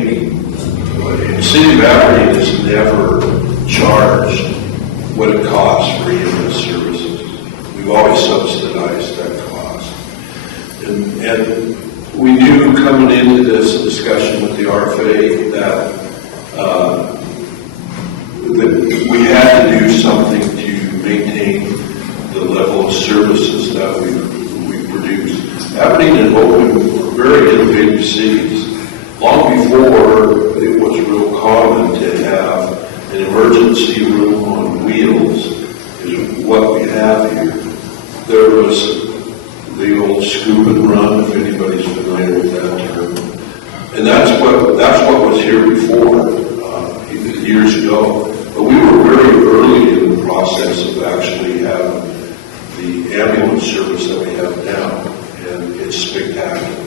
the city of Aberdeen has never charged what it costs for EMS services. We've always subsidized that cost. And we knew coming into this discussion with the RFA that we had to do something to maintain the level of services that we produce. Aberdeen and Hoquiam were very innovative cities. Long before it was real common to have an emergency room on wheels, is what we have here. There was the old scoop and run, if anybody's familiar with that term. And that's what was here before, years ago. But we were very early in the process of actually having the ambulance service that we have now, and it's spectacular.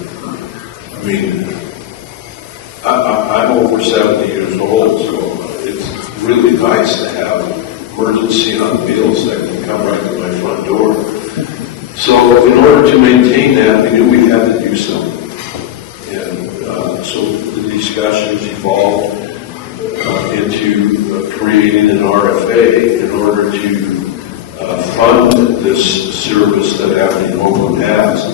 I mean, I'm over 70 years old, so it's really nice to have emergency on wheels that can come right to my front door. So in order to maintain that, we knew we had to do something. And so the discussions evolved into creating an RFA in order to fund this service that Aberdeen Hoquiam has.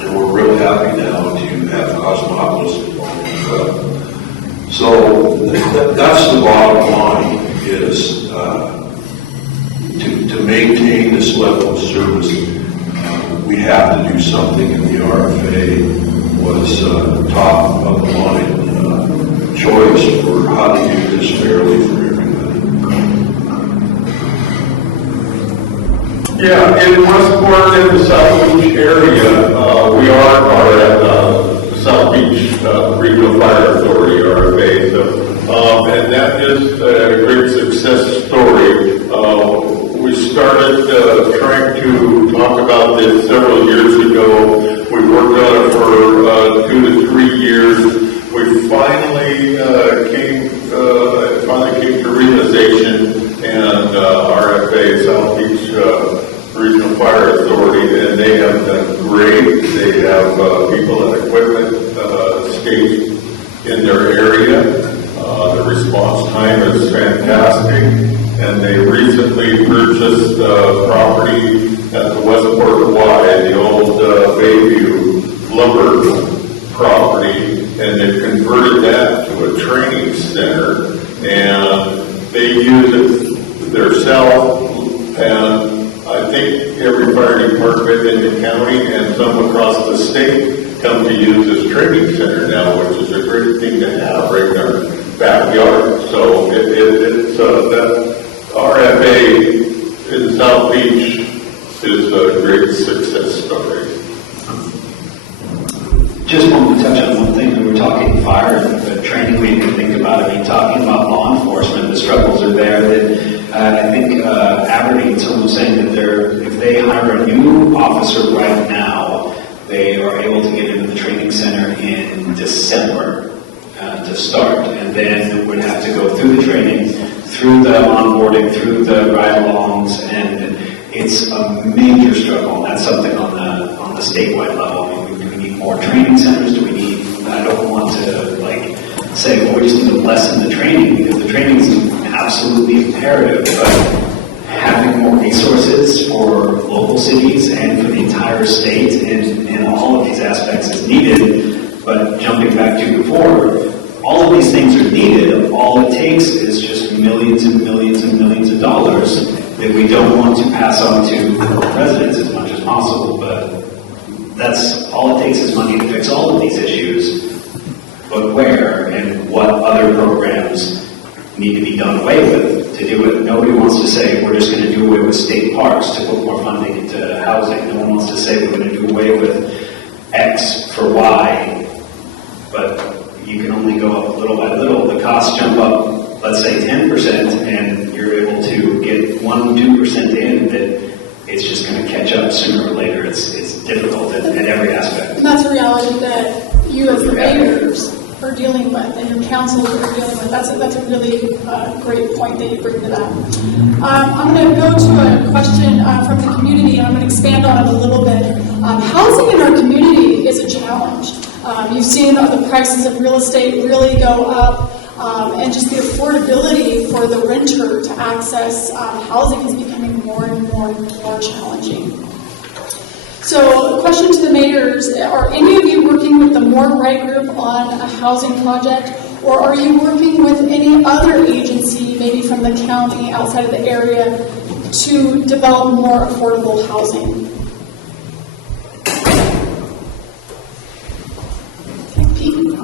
And we're real happy now to have Cosmopolis involved as well. So that's the bottom line, is to maintain this level of service, we have to do something, and the RFA was top of the line choice for how to do this fairly for everybody. Yeah, in Westport, in the South Beach area, we are part of the South Beach Regional Fire Authority, RFA, and that is a great success story. We started trying to talk about this several years ago. We worked on it for 2 to 3 years. We finally came to realization, and RFA, South Beach Regional Fire Authority, and they have done great. They have people and equipment staged in their area. The response time is fantastic, and they recently purchased property at the Westport Y, the old Bayview lumber property, and they've converted that to a training center, and they use it themselves, and I think every fire department in the county and some across the state come to use this training center now, which is a great thing to have right in our backyard. So it's that RFA in South Beach is a great success story. Just wanted to touch on one thing. We were talking fire and the training we saying that if they hire a new officer right now, they are able to get into the training center in December to start, and then would have to go through the training, through the onboarding, through the ride-alongs, and it's a major struggle. And that's something on the statewide level. I mean, do we need more training centers? Do we need? I don't want to say, well, we just need to lessen the training, because the training is absolutely imperative, but having more resources for local cities and for the entire state in all of these aspects is needed. But jumping back to before, all of these things are needed. All it takes is just millions and millions and millions of dollars that we don't want to pass on to residents as much as possible. But that's all it takes is money to fix all of these issues. But where and what other programs need to be done away with to do it? Nobody wants to say we're just going to do away with state parks to put more funding into housing. No one wants to say we're going to do away with X for Y. But you can only go up little by little. The costs jump up, let's say 10%, and you're able to get 1-2% in, that it's just going to catch up sooner or later. It's difficult in every aspect. And that's a reality that you as the mayors are dealing with, and your councils are dealing with. That's a really great point that you bring to that. I'm going to go to a question from the community, and I'm going to expand on it a little bit. Housing in our community is a challenge. You've seen the prices of real estate really go up, and just the affordability for the renter to access housing is becoming more and more challenging. So, a question to the mayors: are any of you working with the More Right group on a housing project, or are you working with any other agency, maybe from the county, outside of the area, to develop more affordable housing? Pete?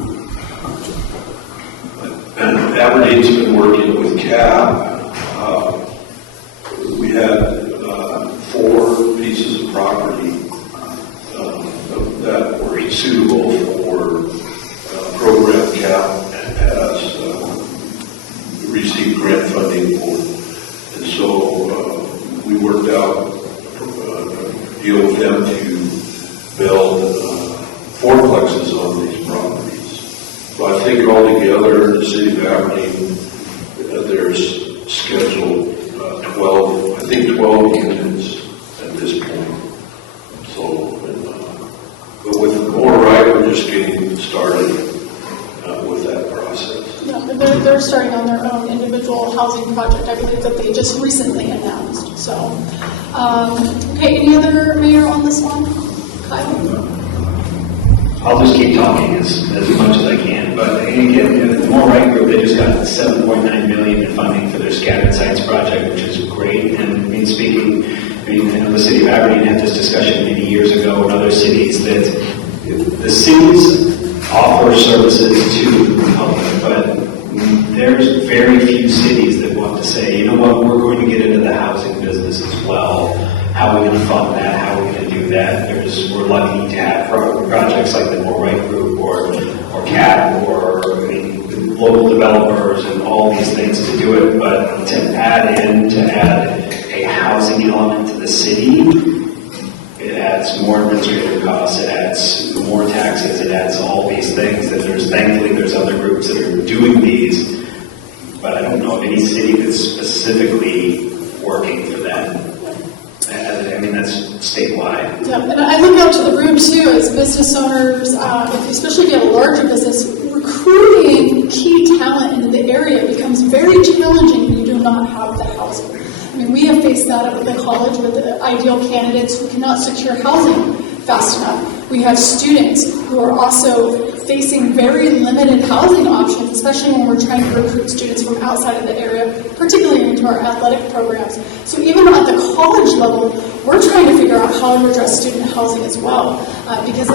Aberdeen's been working with CAB. We had 4 pieces of property that were suitable for program CAB has received grant funding for. And so we worked out a deal with them to build 4plexes on these properties. So I think altogether in the city of Aberdeen, there's scheduled 12 units at this point. So, but with More Right, we're just getting started with that process. Yeah, they're starting on their own individual housing project, I believe, that they just recently announced. So, okay, any other mayor on this one? Kyle? I'll just keep talking as much as I can. But again, the More Right group, they just got $7.9 million in funding for their Scattered Sites project, which is great. And in speaking, I know the city of Aberdeen had this discussion many years ago in other cities that the cities offer services to the public, but there's very few cities that want to say, you know what, we're going to get into the housing business as well. How are we going to fund that? How are we going to do that? We're lucky to have projects like the More Right Group or CAT or local developers and all these things to do it. But to add a housing element to the city, it adds more administrative costs, it adds more taxes, it adds all these things. And thankfully there's other groups that are doing these, but I don't know of any city that's specifically working for that. I mean, that's statewide. Yeah, and I look out to the room too as business owners, especially if you have a larger business, recruiting key talent into the area becomes very challenging when you do not have the housing. I mean, we have faced that at the college with the ideal candidates who cannot secure housing fast enough. We have students who are also facing very limited housing options, especially when we're trying to recruit students from outside of the area, particularly into our athletic programs. So even at the college level, we're trying to figure out how to address student housing as well, because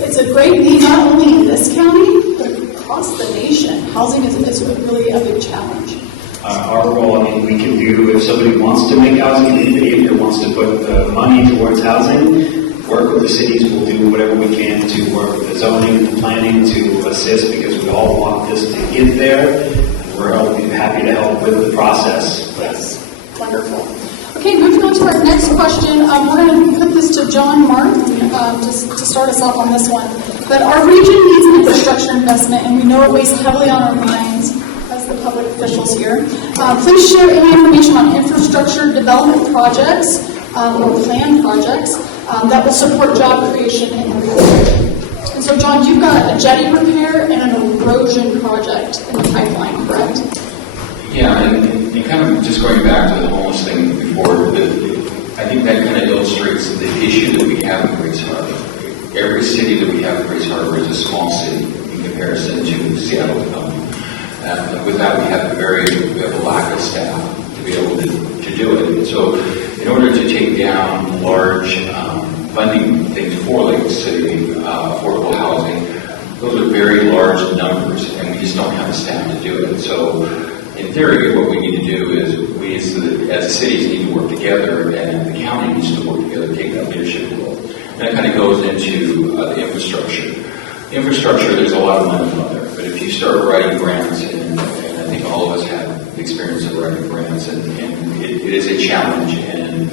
it's a great need not only in this county, but across the nation. Housing is really a big challenge. Our role, I mean, we can do, if somebody wants to make housing innovative or wants to put money towards housing, work with the cities, we'll do whatever we can to work with the zoning and the planning to assist, because we all want this to get there. And we're happy to help with the process. Yes, wonderful. Okay, moving on to our next question. We're going to put this to John Martin to start us off on this one. But our region needs an infrastructure investment, and we know it weighs heavily on our minds as the public officials here. Please share any information on infrastructure development projects or planned projects that will support job creation in the region. And so, John, you've got a jetty repair and an erosion project in the pipeline, correct? Yeah, and kind of just going back to the homeless thing before, I think that kind of illustrates the issue that we have in Grace Harbor. Every city that we have in Grace Harbor is a small city in comparison to Seattle. With that, we have a lack of staff to be able to do it. And so, in order to take down large funding things for Lake City affordable housing, those are very large numbers, and we just don't have the staff to do it. So, in theory, what we need to do is we, as cities, need to work together, and the county needs to work together, take that leadership role. And that kind of goes into the infrastructure. Infrastructure, there's a lot of money out there, but if you start writing grants, and I think all of us have experience of writing grants, and it is a challenge, and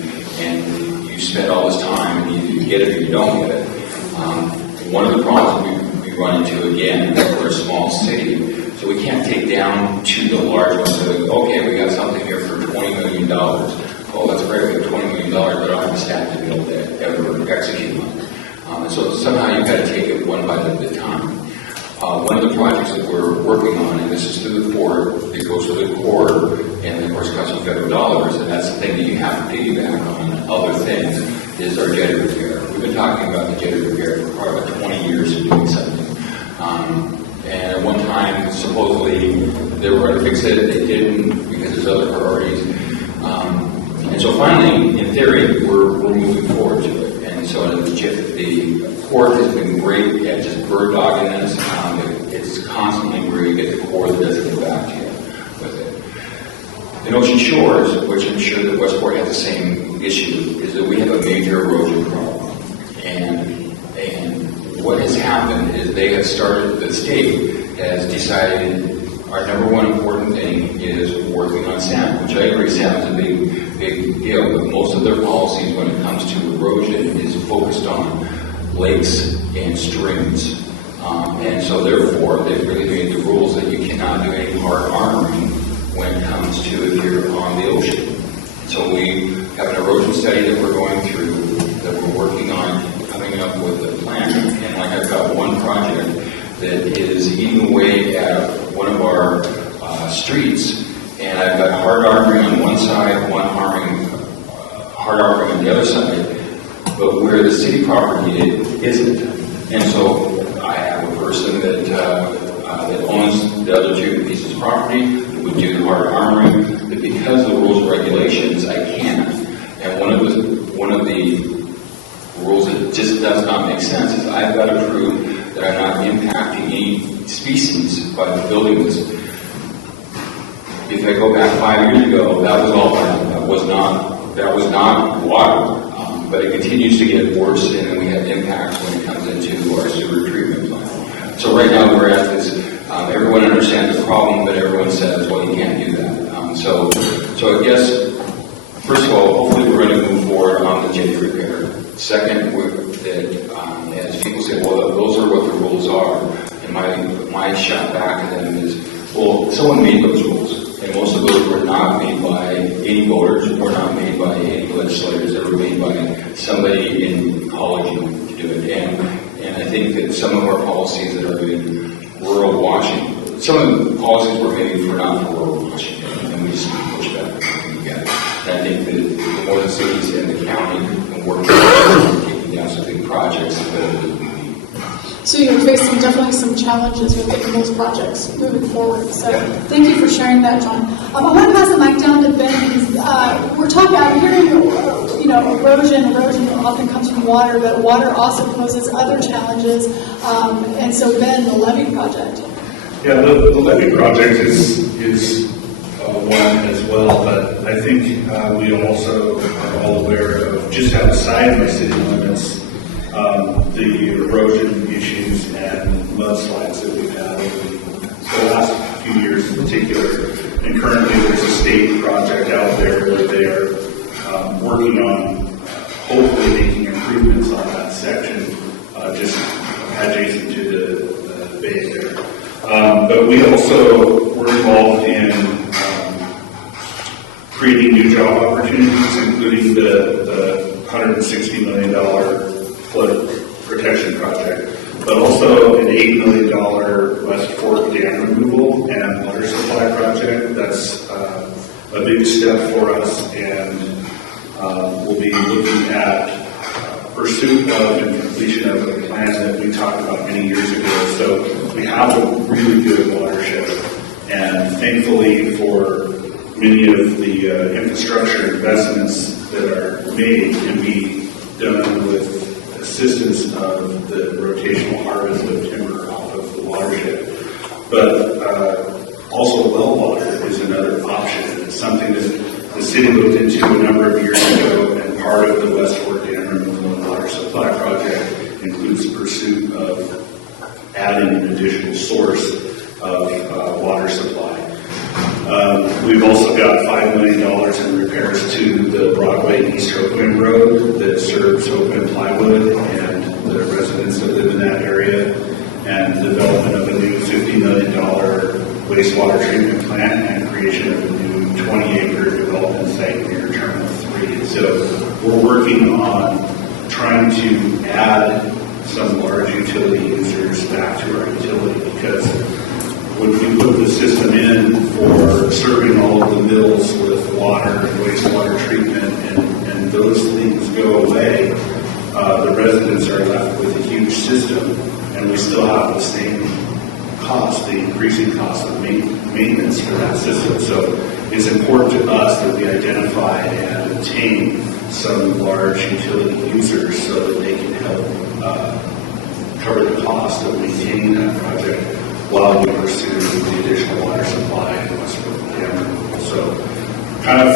you spend all this time, and you get it or you don't get it. One of the problems we run into, again, we're a small city, so we can't take down to the large ones. So, okay, we got something here for $20 million. Oh, that's great, we have $20 million, but I don't have the staff to be able to ever execute on it. So somehow you've got to take it one bite at a time. One of the projects that we're working on, and this is through the Corps, it goes through the Corps, and of course it costs some federal dollars, and that's the thing that you have to piggyback on other things, is our jetty repair. We've been talking about the jetty repair for probably about 20 years of doing something. And at one time, supposedly, they were going to fix it, they didn't, because there's other priorities. And so finally, in theory, we're moving forward to it. And so the Corps has been great at just bird dogging this. It's constantly where you get the Corps that doesn't get back to you with it. In Ocean Shores, which I'm sure that Westport has the same issue, is that we have a major erosion problem. And what has happened is they have started, the state has decided our number one important thing is working on salmon, which I agree salmon is a big deal, but most of their policies when it comes to erosion is focused on lakes and streams. And so therefore, they've really made the rules that you cannot do any hard armoring when it comes to if you're on the ocean. So we have an erosion study that we're going through, that we're working on, coming up with a plan. And like I've got one project that is eating away at one of our streets, and I've got hard armoring on one side, hard armoring on the other side, but where the city property isn't. And so I have a person that owns the other two pieces of property, who would do the hard armoring, but because of the rules and regulations, I can't. And one of the rules that just does not make sense is I've got to prove that I'm not impacting any species by building this. If I go back 5 years ago, that was all land. That was not water. But it continues to get worse, and then we have impacts when it comes into our sewer treatment plant. So right now we're at this, everyone understands the problem, but everyone says, well, you can't do that. So I guess, first of all, hopefully we're going to move forward on the jetty repair. Second, as people say, well, those are what the rules are. And my shot back at them is, well, someone made those rules. And most of those were not made by any voters, were not made by any legislators. They were made by somebody in college to do it. And I think that some of our policies that are in rural Washington, some of the policies were made not for rural Washington, and we just push back together. And I think that the more the cities and the county can work together on taking down some big projects, the better it will be. So you're facing definitely some challenges with getting those projects moving forward. So thank you for sharing that, John. I want to pass the mic down to Ben because we're talking. I'm hearing, erosion. Erosion often comes from water, but water also poses other challenges. And so, Ben, the levee project. Yeah, the levee project is one as well, but I think we also are all aware of just outside my city limits the erosion issues and mudslides that we've had over the last few years in particular. And currently there's a state project out there where they are working on hopefully making improvements on that section, just adjacent to the bay there. But we also were involved in creating new job opportunities, including the $160 million flood protection project, but also an $8 million West Fork dam removal and water supply project. That's a big step for us, and we'll be looking at pursuit of and completion of a plan that we talked about many years ago. So we have a really good watershed, and thankfully for many of the infrastructure investments that are made can be done with assistance of the rotational harvest of timber off of the watershed. But also well water is another option. It's something that the city looked into a number of years ago, and part of the West Fork Dam Removal and Water Supply Project includes the pursuit of adding an additional source of water supply. We've also got $5 million in repairs to the Broadway East Hoquiam Road that serves Hoquiam plywood and the residents that live in that area, and the development of a new $50 million wastewater treatment plant and creation of a new 20-acre development site near Terminal 3. So we're working on trying to add some large utility users back to our utility, because when we put the system in for serving all of the mills with water and wastewater treatment, and those things go away, the residents are left with a huge system, and we still have the same cost, the increasing cost of maintenance for that system. So it's important to us that we identify and obtain some large utility users so that they can help cover the cost of maintaining that project while we pursue the additional water supply in West Fork Dam. So kind of,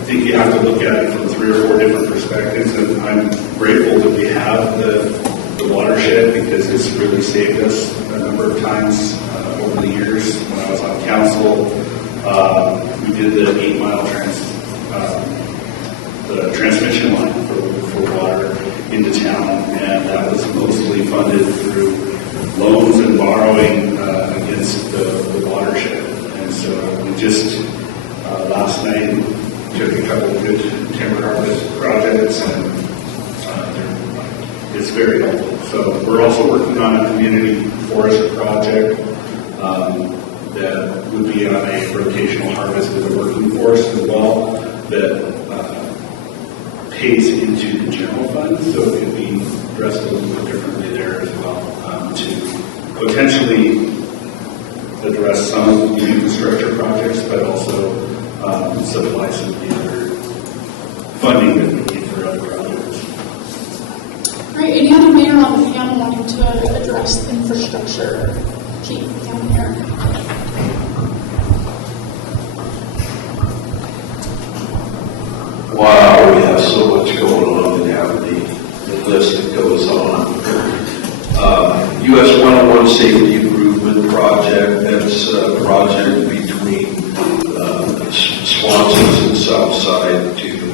I think you have to look at it from 3 or 4 different perspectives, and I'm grateful that we have the watershed, because it's really saved us a number of times over the years. When I was on council, we did the 8-mile the transmission line for water into town, and that was mostly funded through loans and borrowing against the watershed. And so we just last night took a couple of good timber harvest projects, and it's very helpful. So we're also working on a community forest project that would be on a rotational harvest with a working forest as well, that pays into the general fund, so it could be addressed a little bit differently there as well, to potentially address some of the infrastructure projects, but also supply some of the other funding that we need for other projects. All right, any other mayor on the panel wanting to address infrastructure? Pete, down here. Wow, we have so much going on in Aberdeen, the list that goes on. US 101 Safety Improvement Project, that's a project between Swanson's and Southside to the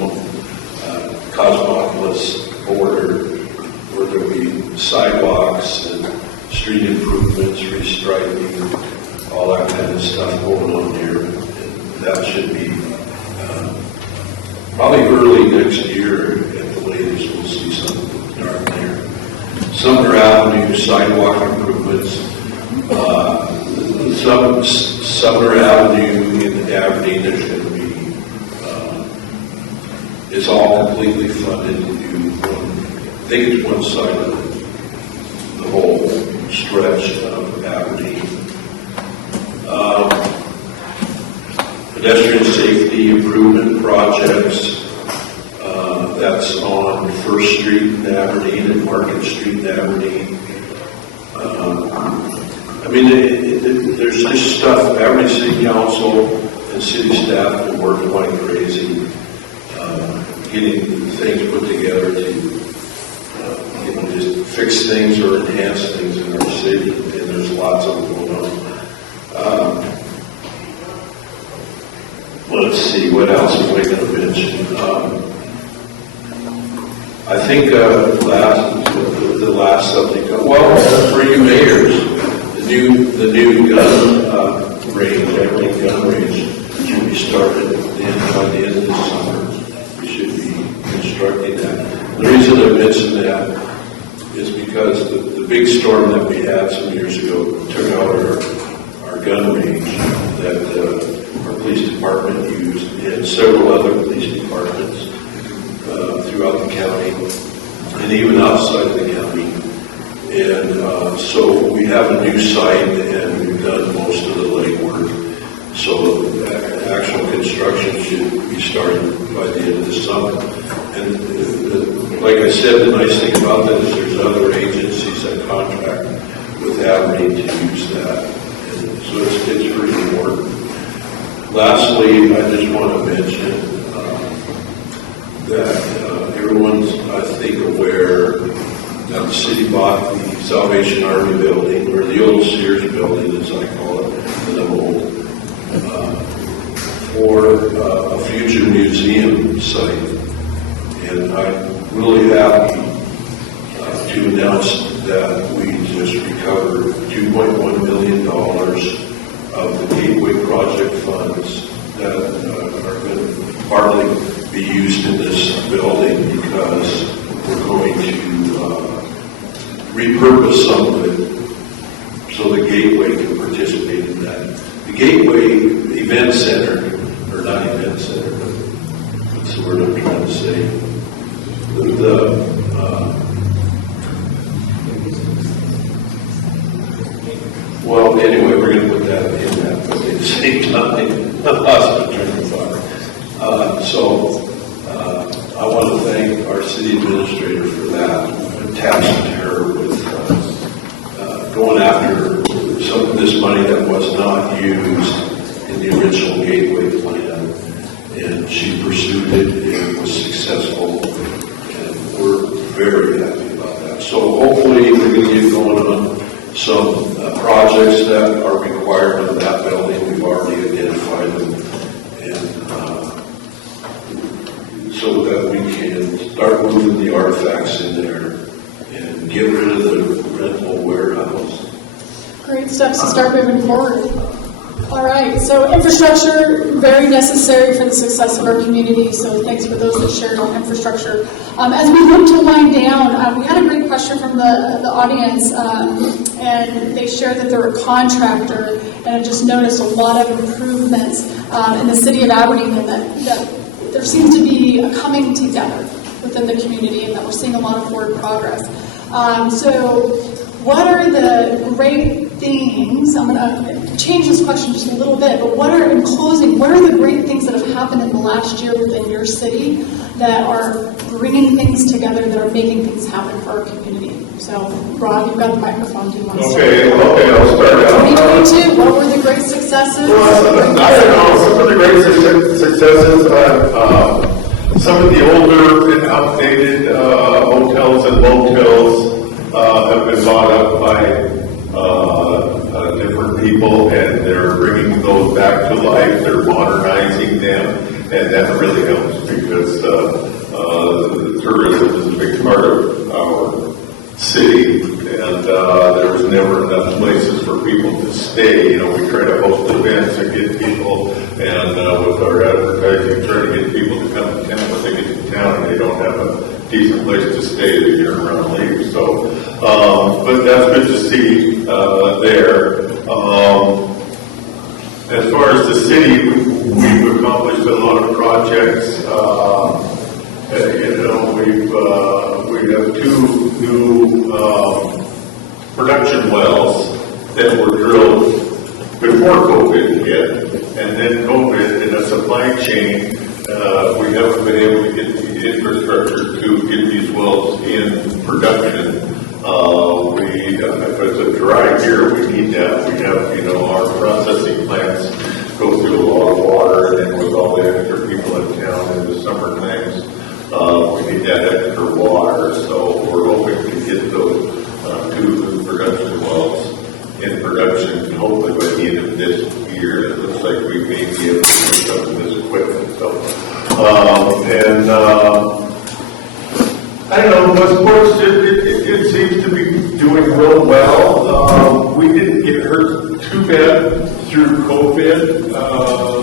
Cosmopolis border, where there will be sidewalks and street improvements, restriping, all that kind of stuff going on there. And that should be probably early next year at the latest. We'll see something dark there. Sumner Avenue sidewalk improvements. Sumner Avenue in Aberdeen, there's going to be, it's all completely funded to do one, I think it's one side of the whole stretch of Aberdeen. Pedestrian safety improvement projects, that's on First Street in Aberdeen and Market Street in Aberdeen. I mean, there's just stuff. Aberdeen City Council and city staff have worked like crazy, getting things put together to, just fix things or enhance things in our city, and there's lots of them going on. Let's see, what else am I going to mention? I think the last something, well, for you mayors, the new gun range, Aberdeen gun range, should be started by the end of the summer. We should be constructing that. The reason I mention that is because the big storm that we had some years ago took out our gun range that our police department used, and several other police departments throughout the county, and even outside of the county. And so we have a new site, and we've done most of the legwork. So actual construction should be starting by the end of the summer. And like I said, the nice thing about that is there's other agencies that contract with Aberdeen to use that. And so it's pretty important. Lastly, I just want to mention that everyone's, I think, aware that the city bought the Salvation Army building, or the old Sears building, as I call it, and I'm old, for a future museum site. And I'm really happy to announce that we just recovered $2.1 million of the Gateway Project funds that are going to partly be used in this building, because we're going to repurpose some of it so the Gateway can participate in that. The Gateway Event Center, or not event center, but what's the word I'm trying to say? Well, anyway, we're going to put that in that, but at the same time, I lost my train of thought. I want to thank our city administrator for that. I'm tasked her with going after some of this money that was not used in the original Gateway plan, and she pursued it and was successful, and we're very happy about that. So hopefully we're going to get going on some projects that are required of that building. We've already identified them, and so that we can start moving the artifacts in there and get rid of the rental warehouse. Great steps to start moving forward. All right, so infrastructure, very necessary for the success of our community, so thanks for those that shared on infrastructure. As we look to wind down, we had a great question from the audience, and they shared that they're a contractor, and I just noticed a lot of improvements in the city of Aberdeen, and that there seems to be a coming together within the community, and that we're seeing a lot of forward progress. So what are the great things, I'm going to change this question just a little bit, but in closing, what are the great things that have happened in the last year within your city that are bringing things together, that are making things happen for our community? So, Rob, you've got the microphone. Do you want to start? Okay, I'll start out. 2022, what were the great successes? Well, I don't know, some of the great successes, some of the older and outdated hotels and motels have been bought up by different people, and they're bringing those back to life. They're modernizing them, and that really helps, because tourism is a big part of our city, and there was never enough places for people to stay. You know, we try to host events and get people, and with our advertising, try to get people to come to town. When they get to town and they don't have a decent place to stay, they turn around and leave. So, but that's good to see there. As far as the city, we've accomplished a lot of projects. We have two new production wells that were drilled before COVID hit, and then COVID in a supply chain. We haven't been able to get the infrastructure to get these wells in production. If it's a dry year, we need that. We have, our processing plants go through a lot of water, and then with all the extra people in town in the summer times, we need that extra water. So we're hoping to get those two production wells in production, hopefully by the end of this year. It looks like we may be able to get some of this equipment. So, I I don't know, Westport, it seems to be doing real well. We didn't get hurt too bad through COVID.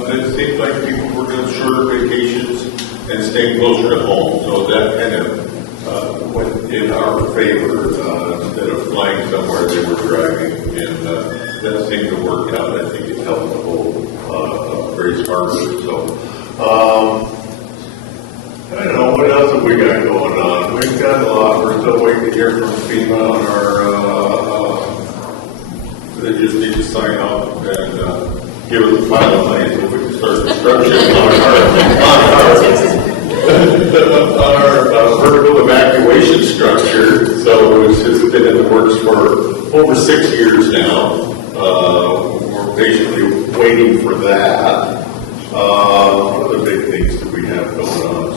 It seemed like people were doing shorter vacations and staying closer to home. So that kind of went in our favor. Instead of flying somewhere, they were driving. And that seemed to work out. I think it helped the whole race harder. So, I don't know, what else have we got going on? We've got a lot, we're still waiting to hear from FEMA on our, they just need to sign up and give us the final money so we can start construction on our vertical evacuation structure. So it's just been in the works for over 6 years now. We're patiently waiting for that. What other big things do we have going on?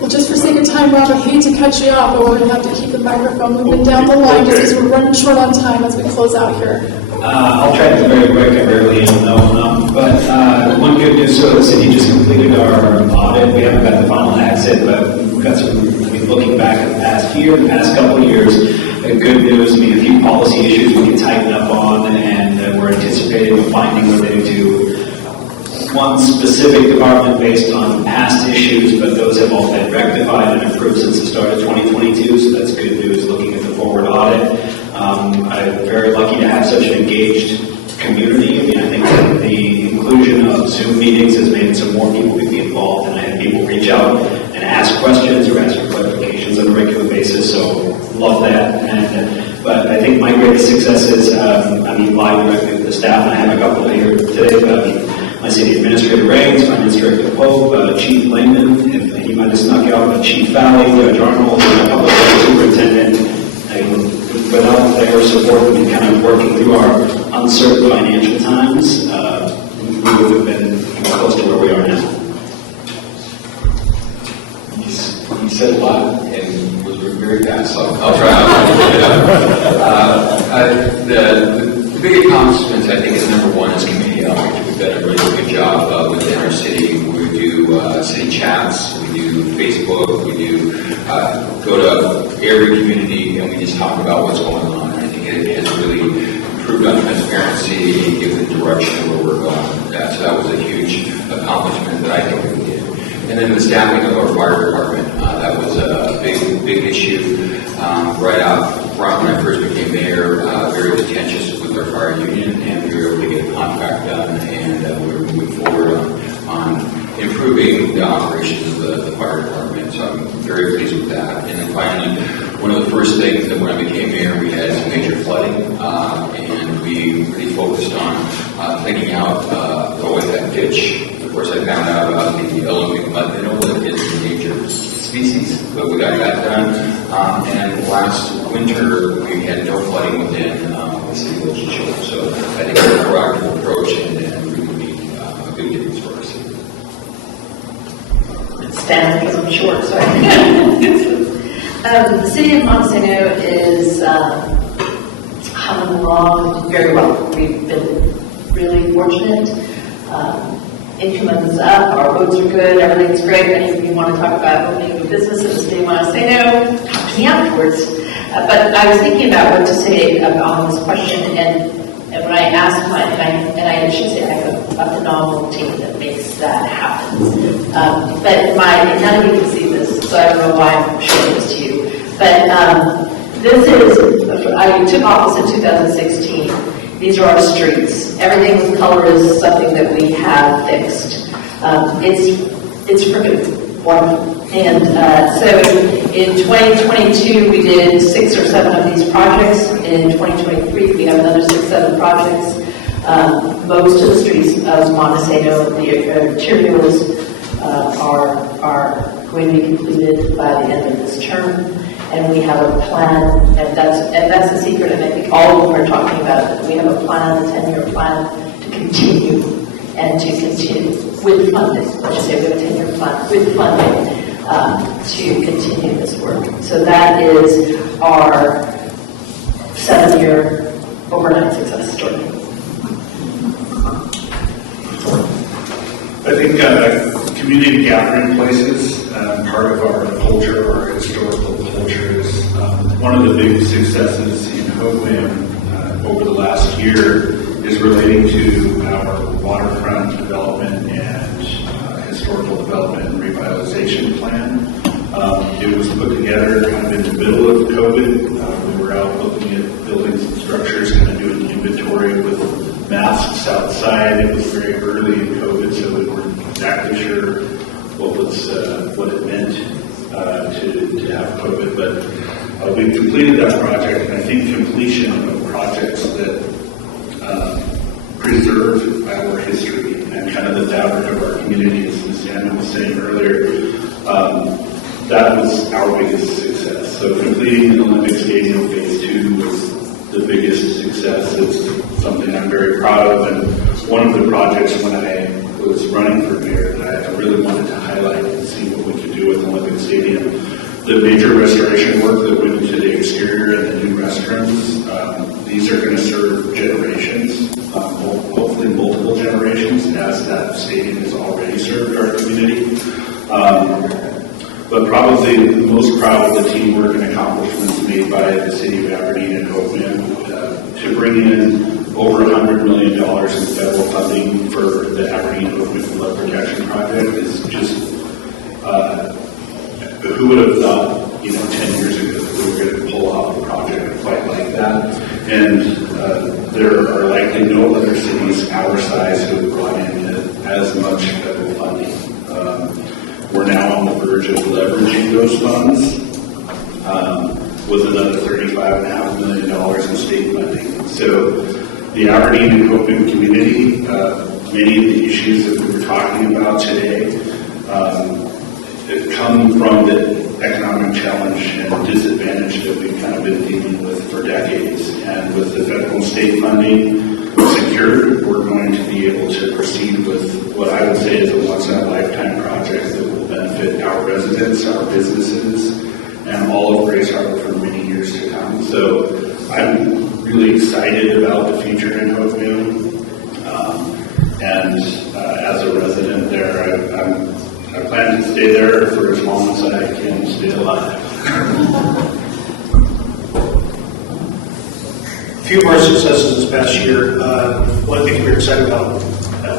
Well, just for sake of time, Rob, I hate to cut you off, but we're going to have to keep the microphone moving down the line just because we're running short on time as we close out here. I'll try to be very quick. I rarely am, but one good news, so the city just completed our audit. We haven't got the final exit, but we've got some, looking back at the past year, the past couple of years, good news, a few policy issues we can tighten up on, and we're anticipating a finding related to one specific department based on past issues, but those have all been rectified and improved since the start of 2022, so that's good news looking at the forward audit. I'm very lucky to have such an engaged community. I think that the inclusion of Zoom meetings has made some more people be involved, and I had people reach out and ask questions or ask for clarifications on a regular basis, so love that. But I think my greatest success is, live directly with the staff, and I have a couple here today, but my city administrator Reigns, finance director Pope, Chief Lehman, if he might have snuck out, Chief Valley, Judge Arnold, and public superintendent. Without their support and kind of working through our uncertain financial times, we would have been close to where we are now. You said a lot and was very fast, so I'll try. The big accomplishments, I think, is number one is community outreach. We've done a really good job within our city. We do city chats, we do Facebook, we do go to every community and we just talk about what's going on. I think it has really improved on transparency and given the direction of where we're going. So that was a huge accomplishment that I think we did. And then the staffing of our fire department, that was a big issue. Right when I first became mayor, very contentious with our fire union, and we were able to get a contract done, and we were moving forward on improving the operations of the fire department. So I'm very pleased with that. And then finally, one of the first things that when I became mayor, we had some major flooding, and we really focused on cleaning out the Whitehead ditch. Of course, I found out about the Olympic mud minnow that is an endangered species, but we got that done. And last winter, we had no flooding within the city of Ocean Shore. So I think it's a proactive approach and really a good getting for our city. Stand because I'm short, so the city of Montesano is humming along very well. We've been really fortunate. Income is up, our roads are good, everything's great. Any of you want to talk about opening a business in the city of Montesano, talk to me afterwards. But I was thinking about what to say on this question, and when I asked I should say I have a phenomenal team that makes that happen. But none of you can see this, so I don't know why I'm showing this to you. But I took office in 2016. These are our streets. Everything with color is something that we have fixed. It's freaking wonderful. And so in 2022, we did 6 or 7 of these projects. In 2023, we have another 6 or 7 projects. Most of the streets of Montesano, the arterials are going to be completed by the end of this term. And we have a plan, and that's the secret, and I think all of them are talking about it. We have a plan, a 10-year plan to continue with funding. Let's just say we have a 10-year plan with funding to continue this work. So that is our 7-year overnight success story. I think community gathering places. Part of our culture, our historical culture, is one of the big successes in Hoquiam over the last year is relating to our waterfront development and historical development and revitalization plan. It was put together kind of in the middle of COVID. We were out looking at buildings and structures, kind of doing inventory with masks outside. It was very early in COVID, so we weren't exactly sure what it meant to have COVID. But we've completed that project, and I think completion of projects that preserve our history and kind of the fabric of our community, as Sam was saying earlier, that was our biggest success. So completing the Olympic Stadium Phase 2 was the biggest success. It's something I'm very proud of, and one of the projects when I was running for mayor that I really wanted to highlight and see what we could do with Olympic Stadium. The major restoration work that went into the exterior and the new restrooms, these are going to serve generations, hopefully multiple generations, as that stadium has already served our community. But probably the most proud of the teamwork and accomplishments made by the city of Aberdeen and Hoquiam to bring in over $100 million in federal funding for the Aberdeen Hoquiam Flood Protection Project is just, who would have thought, 10 years ago that we were going to pull off a project quite like that. And there are likely no other cities our size who have brought in as much federal funding. We're now on the verge of leveraging those funds with another $35.5 million in state funding. So the Aberdeen and Hoquiam community, many of the issues that we were talking about today come from the economic challenge and disadvantage that we've kind of been dealing with for decades. And with the federal and state funding secured, we're going to be able to proceed with what I would say is a once-in-a-lifetime project that will benefit our residents, our businesses, and all of Grace Harbor for many years to come. So I'm really excited about the future in Hoquiam. And as a resident there, I plan to stay there for as long as I can stay alive. A few of our successes this past year, one of the things we were excited about,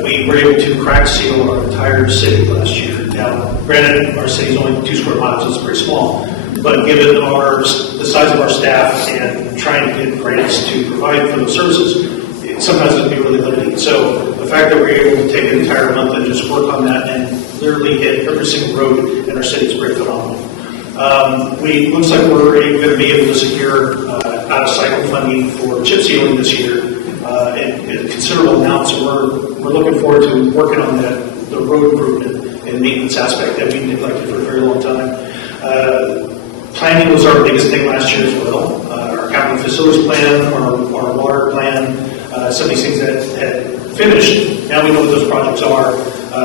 we were able to crack seal our entire city last year. Now, granted, our city is only 2 square miles, so it's pretty small, but given the size of our staff and trying to get grants to provide for those services, sometimes it can be really limiting. So the fact that we're able to take an entire month and just work on that and literally hit every single road in our city is pretty phenomenal. Looks like we're going to be able to secure out-of-cycle funding for chip sealing this year in considerable amounts. So we're looking forward to working on the road improvement and maintenance aspect that we neglected for a very long time. Planning was our biggest thing last year as well. Our capital facilities plan, our water plan, some of these things that had finished. Now we know what those projects are.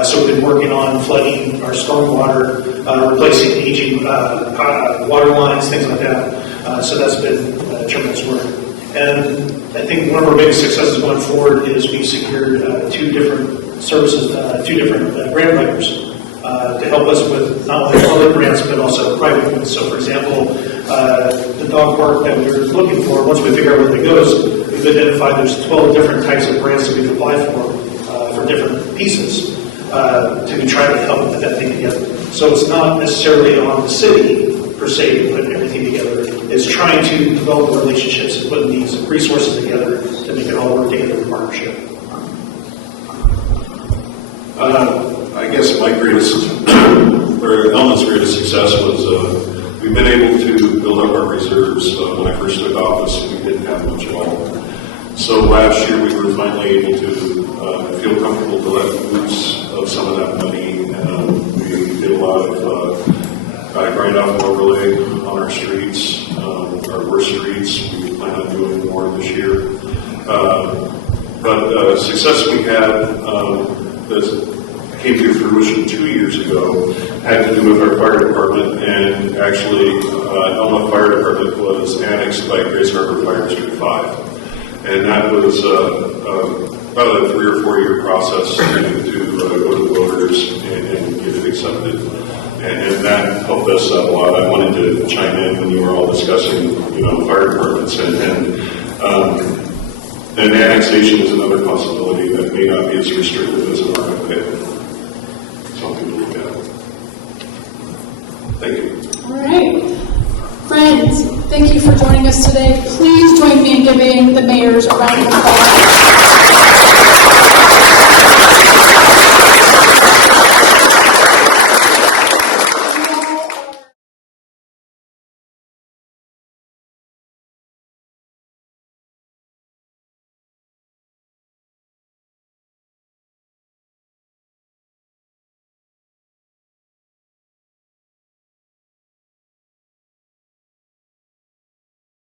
So we've been working on flooding our stormwater, replacing aging water lines, things like that. So that's been tremendous work. And I think one of our biggest successes going forward is we secured 2 different services, 2 different grant writers to help us with not only public grants but also private ones. So for example, the dog park that we were looking for, once we figure out where it goes, we've identified there's 12 different types of grants that we can apply for different pieces to try to help put that thing together. So it's not necessarily on the city per se to put everything together. It's trying to develop relationships and putting these resources together to make it all work together in partnership. I guess my greatest, or Elma's greatest success was we've been able to build up our reserves. When I first took office, we didn't have much at all. So last year we were finally able to feel comfortable to let loose of some of that money. We did a lot of grind off and overlay on our streets, our worst streets. We plan on doing more this year. But success we had that came to fruition 2 years ago had to do with our fire department, and actually Elma Fire Department was annexed by Grace Harbor Fire District 5. And that was about a 3 or 4 year process to go to the voters and get accepted. And that helped us out a lot. I wanted to chime in when you were all discussing, fire departments and annexation is another possibility that may not be as restrictive as an RFA. Something to look at. Thank you. All right. Friends, thank you for joining us today. Please join me in giving the mayors a round of applause.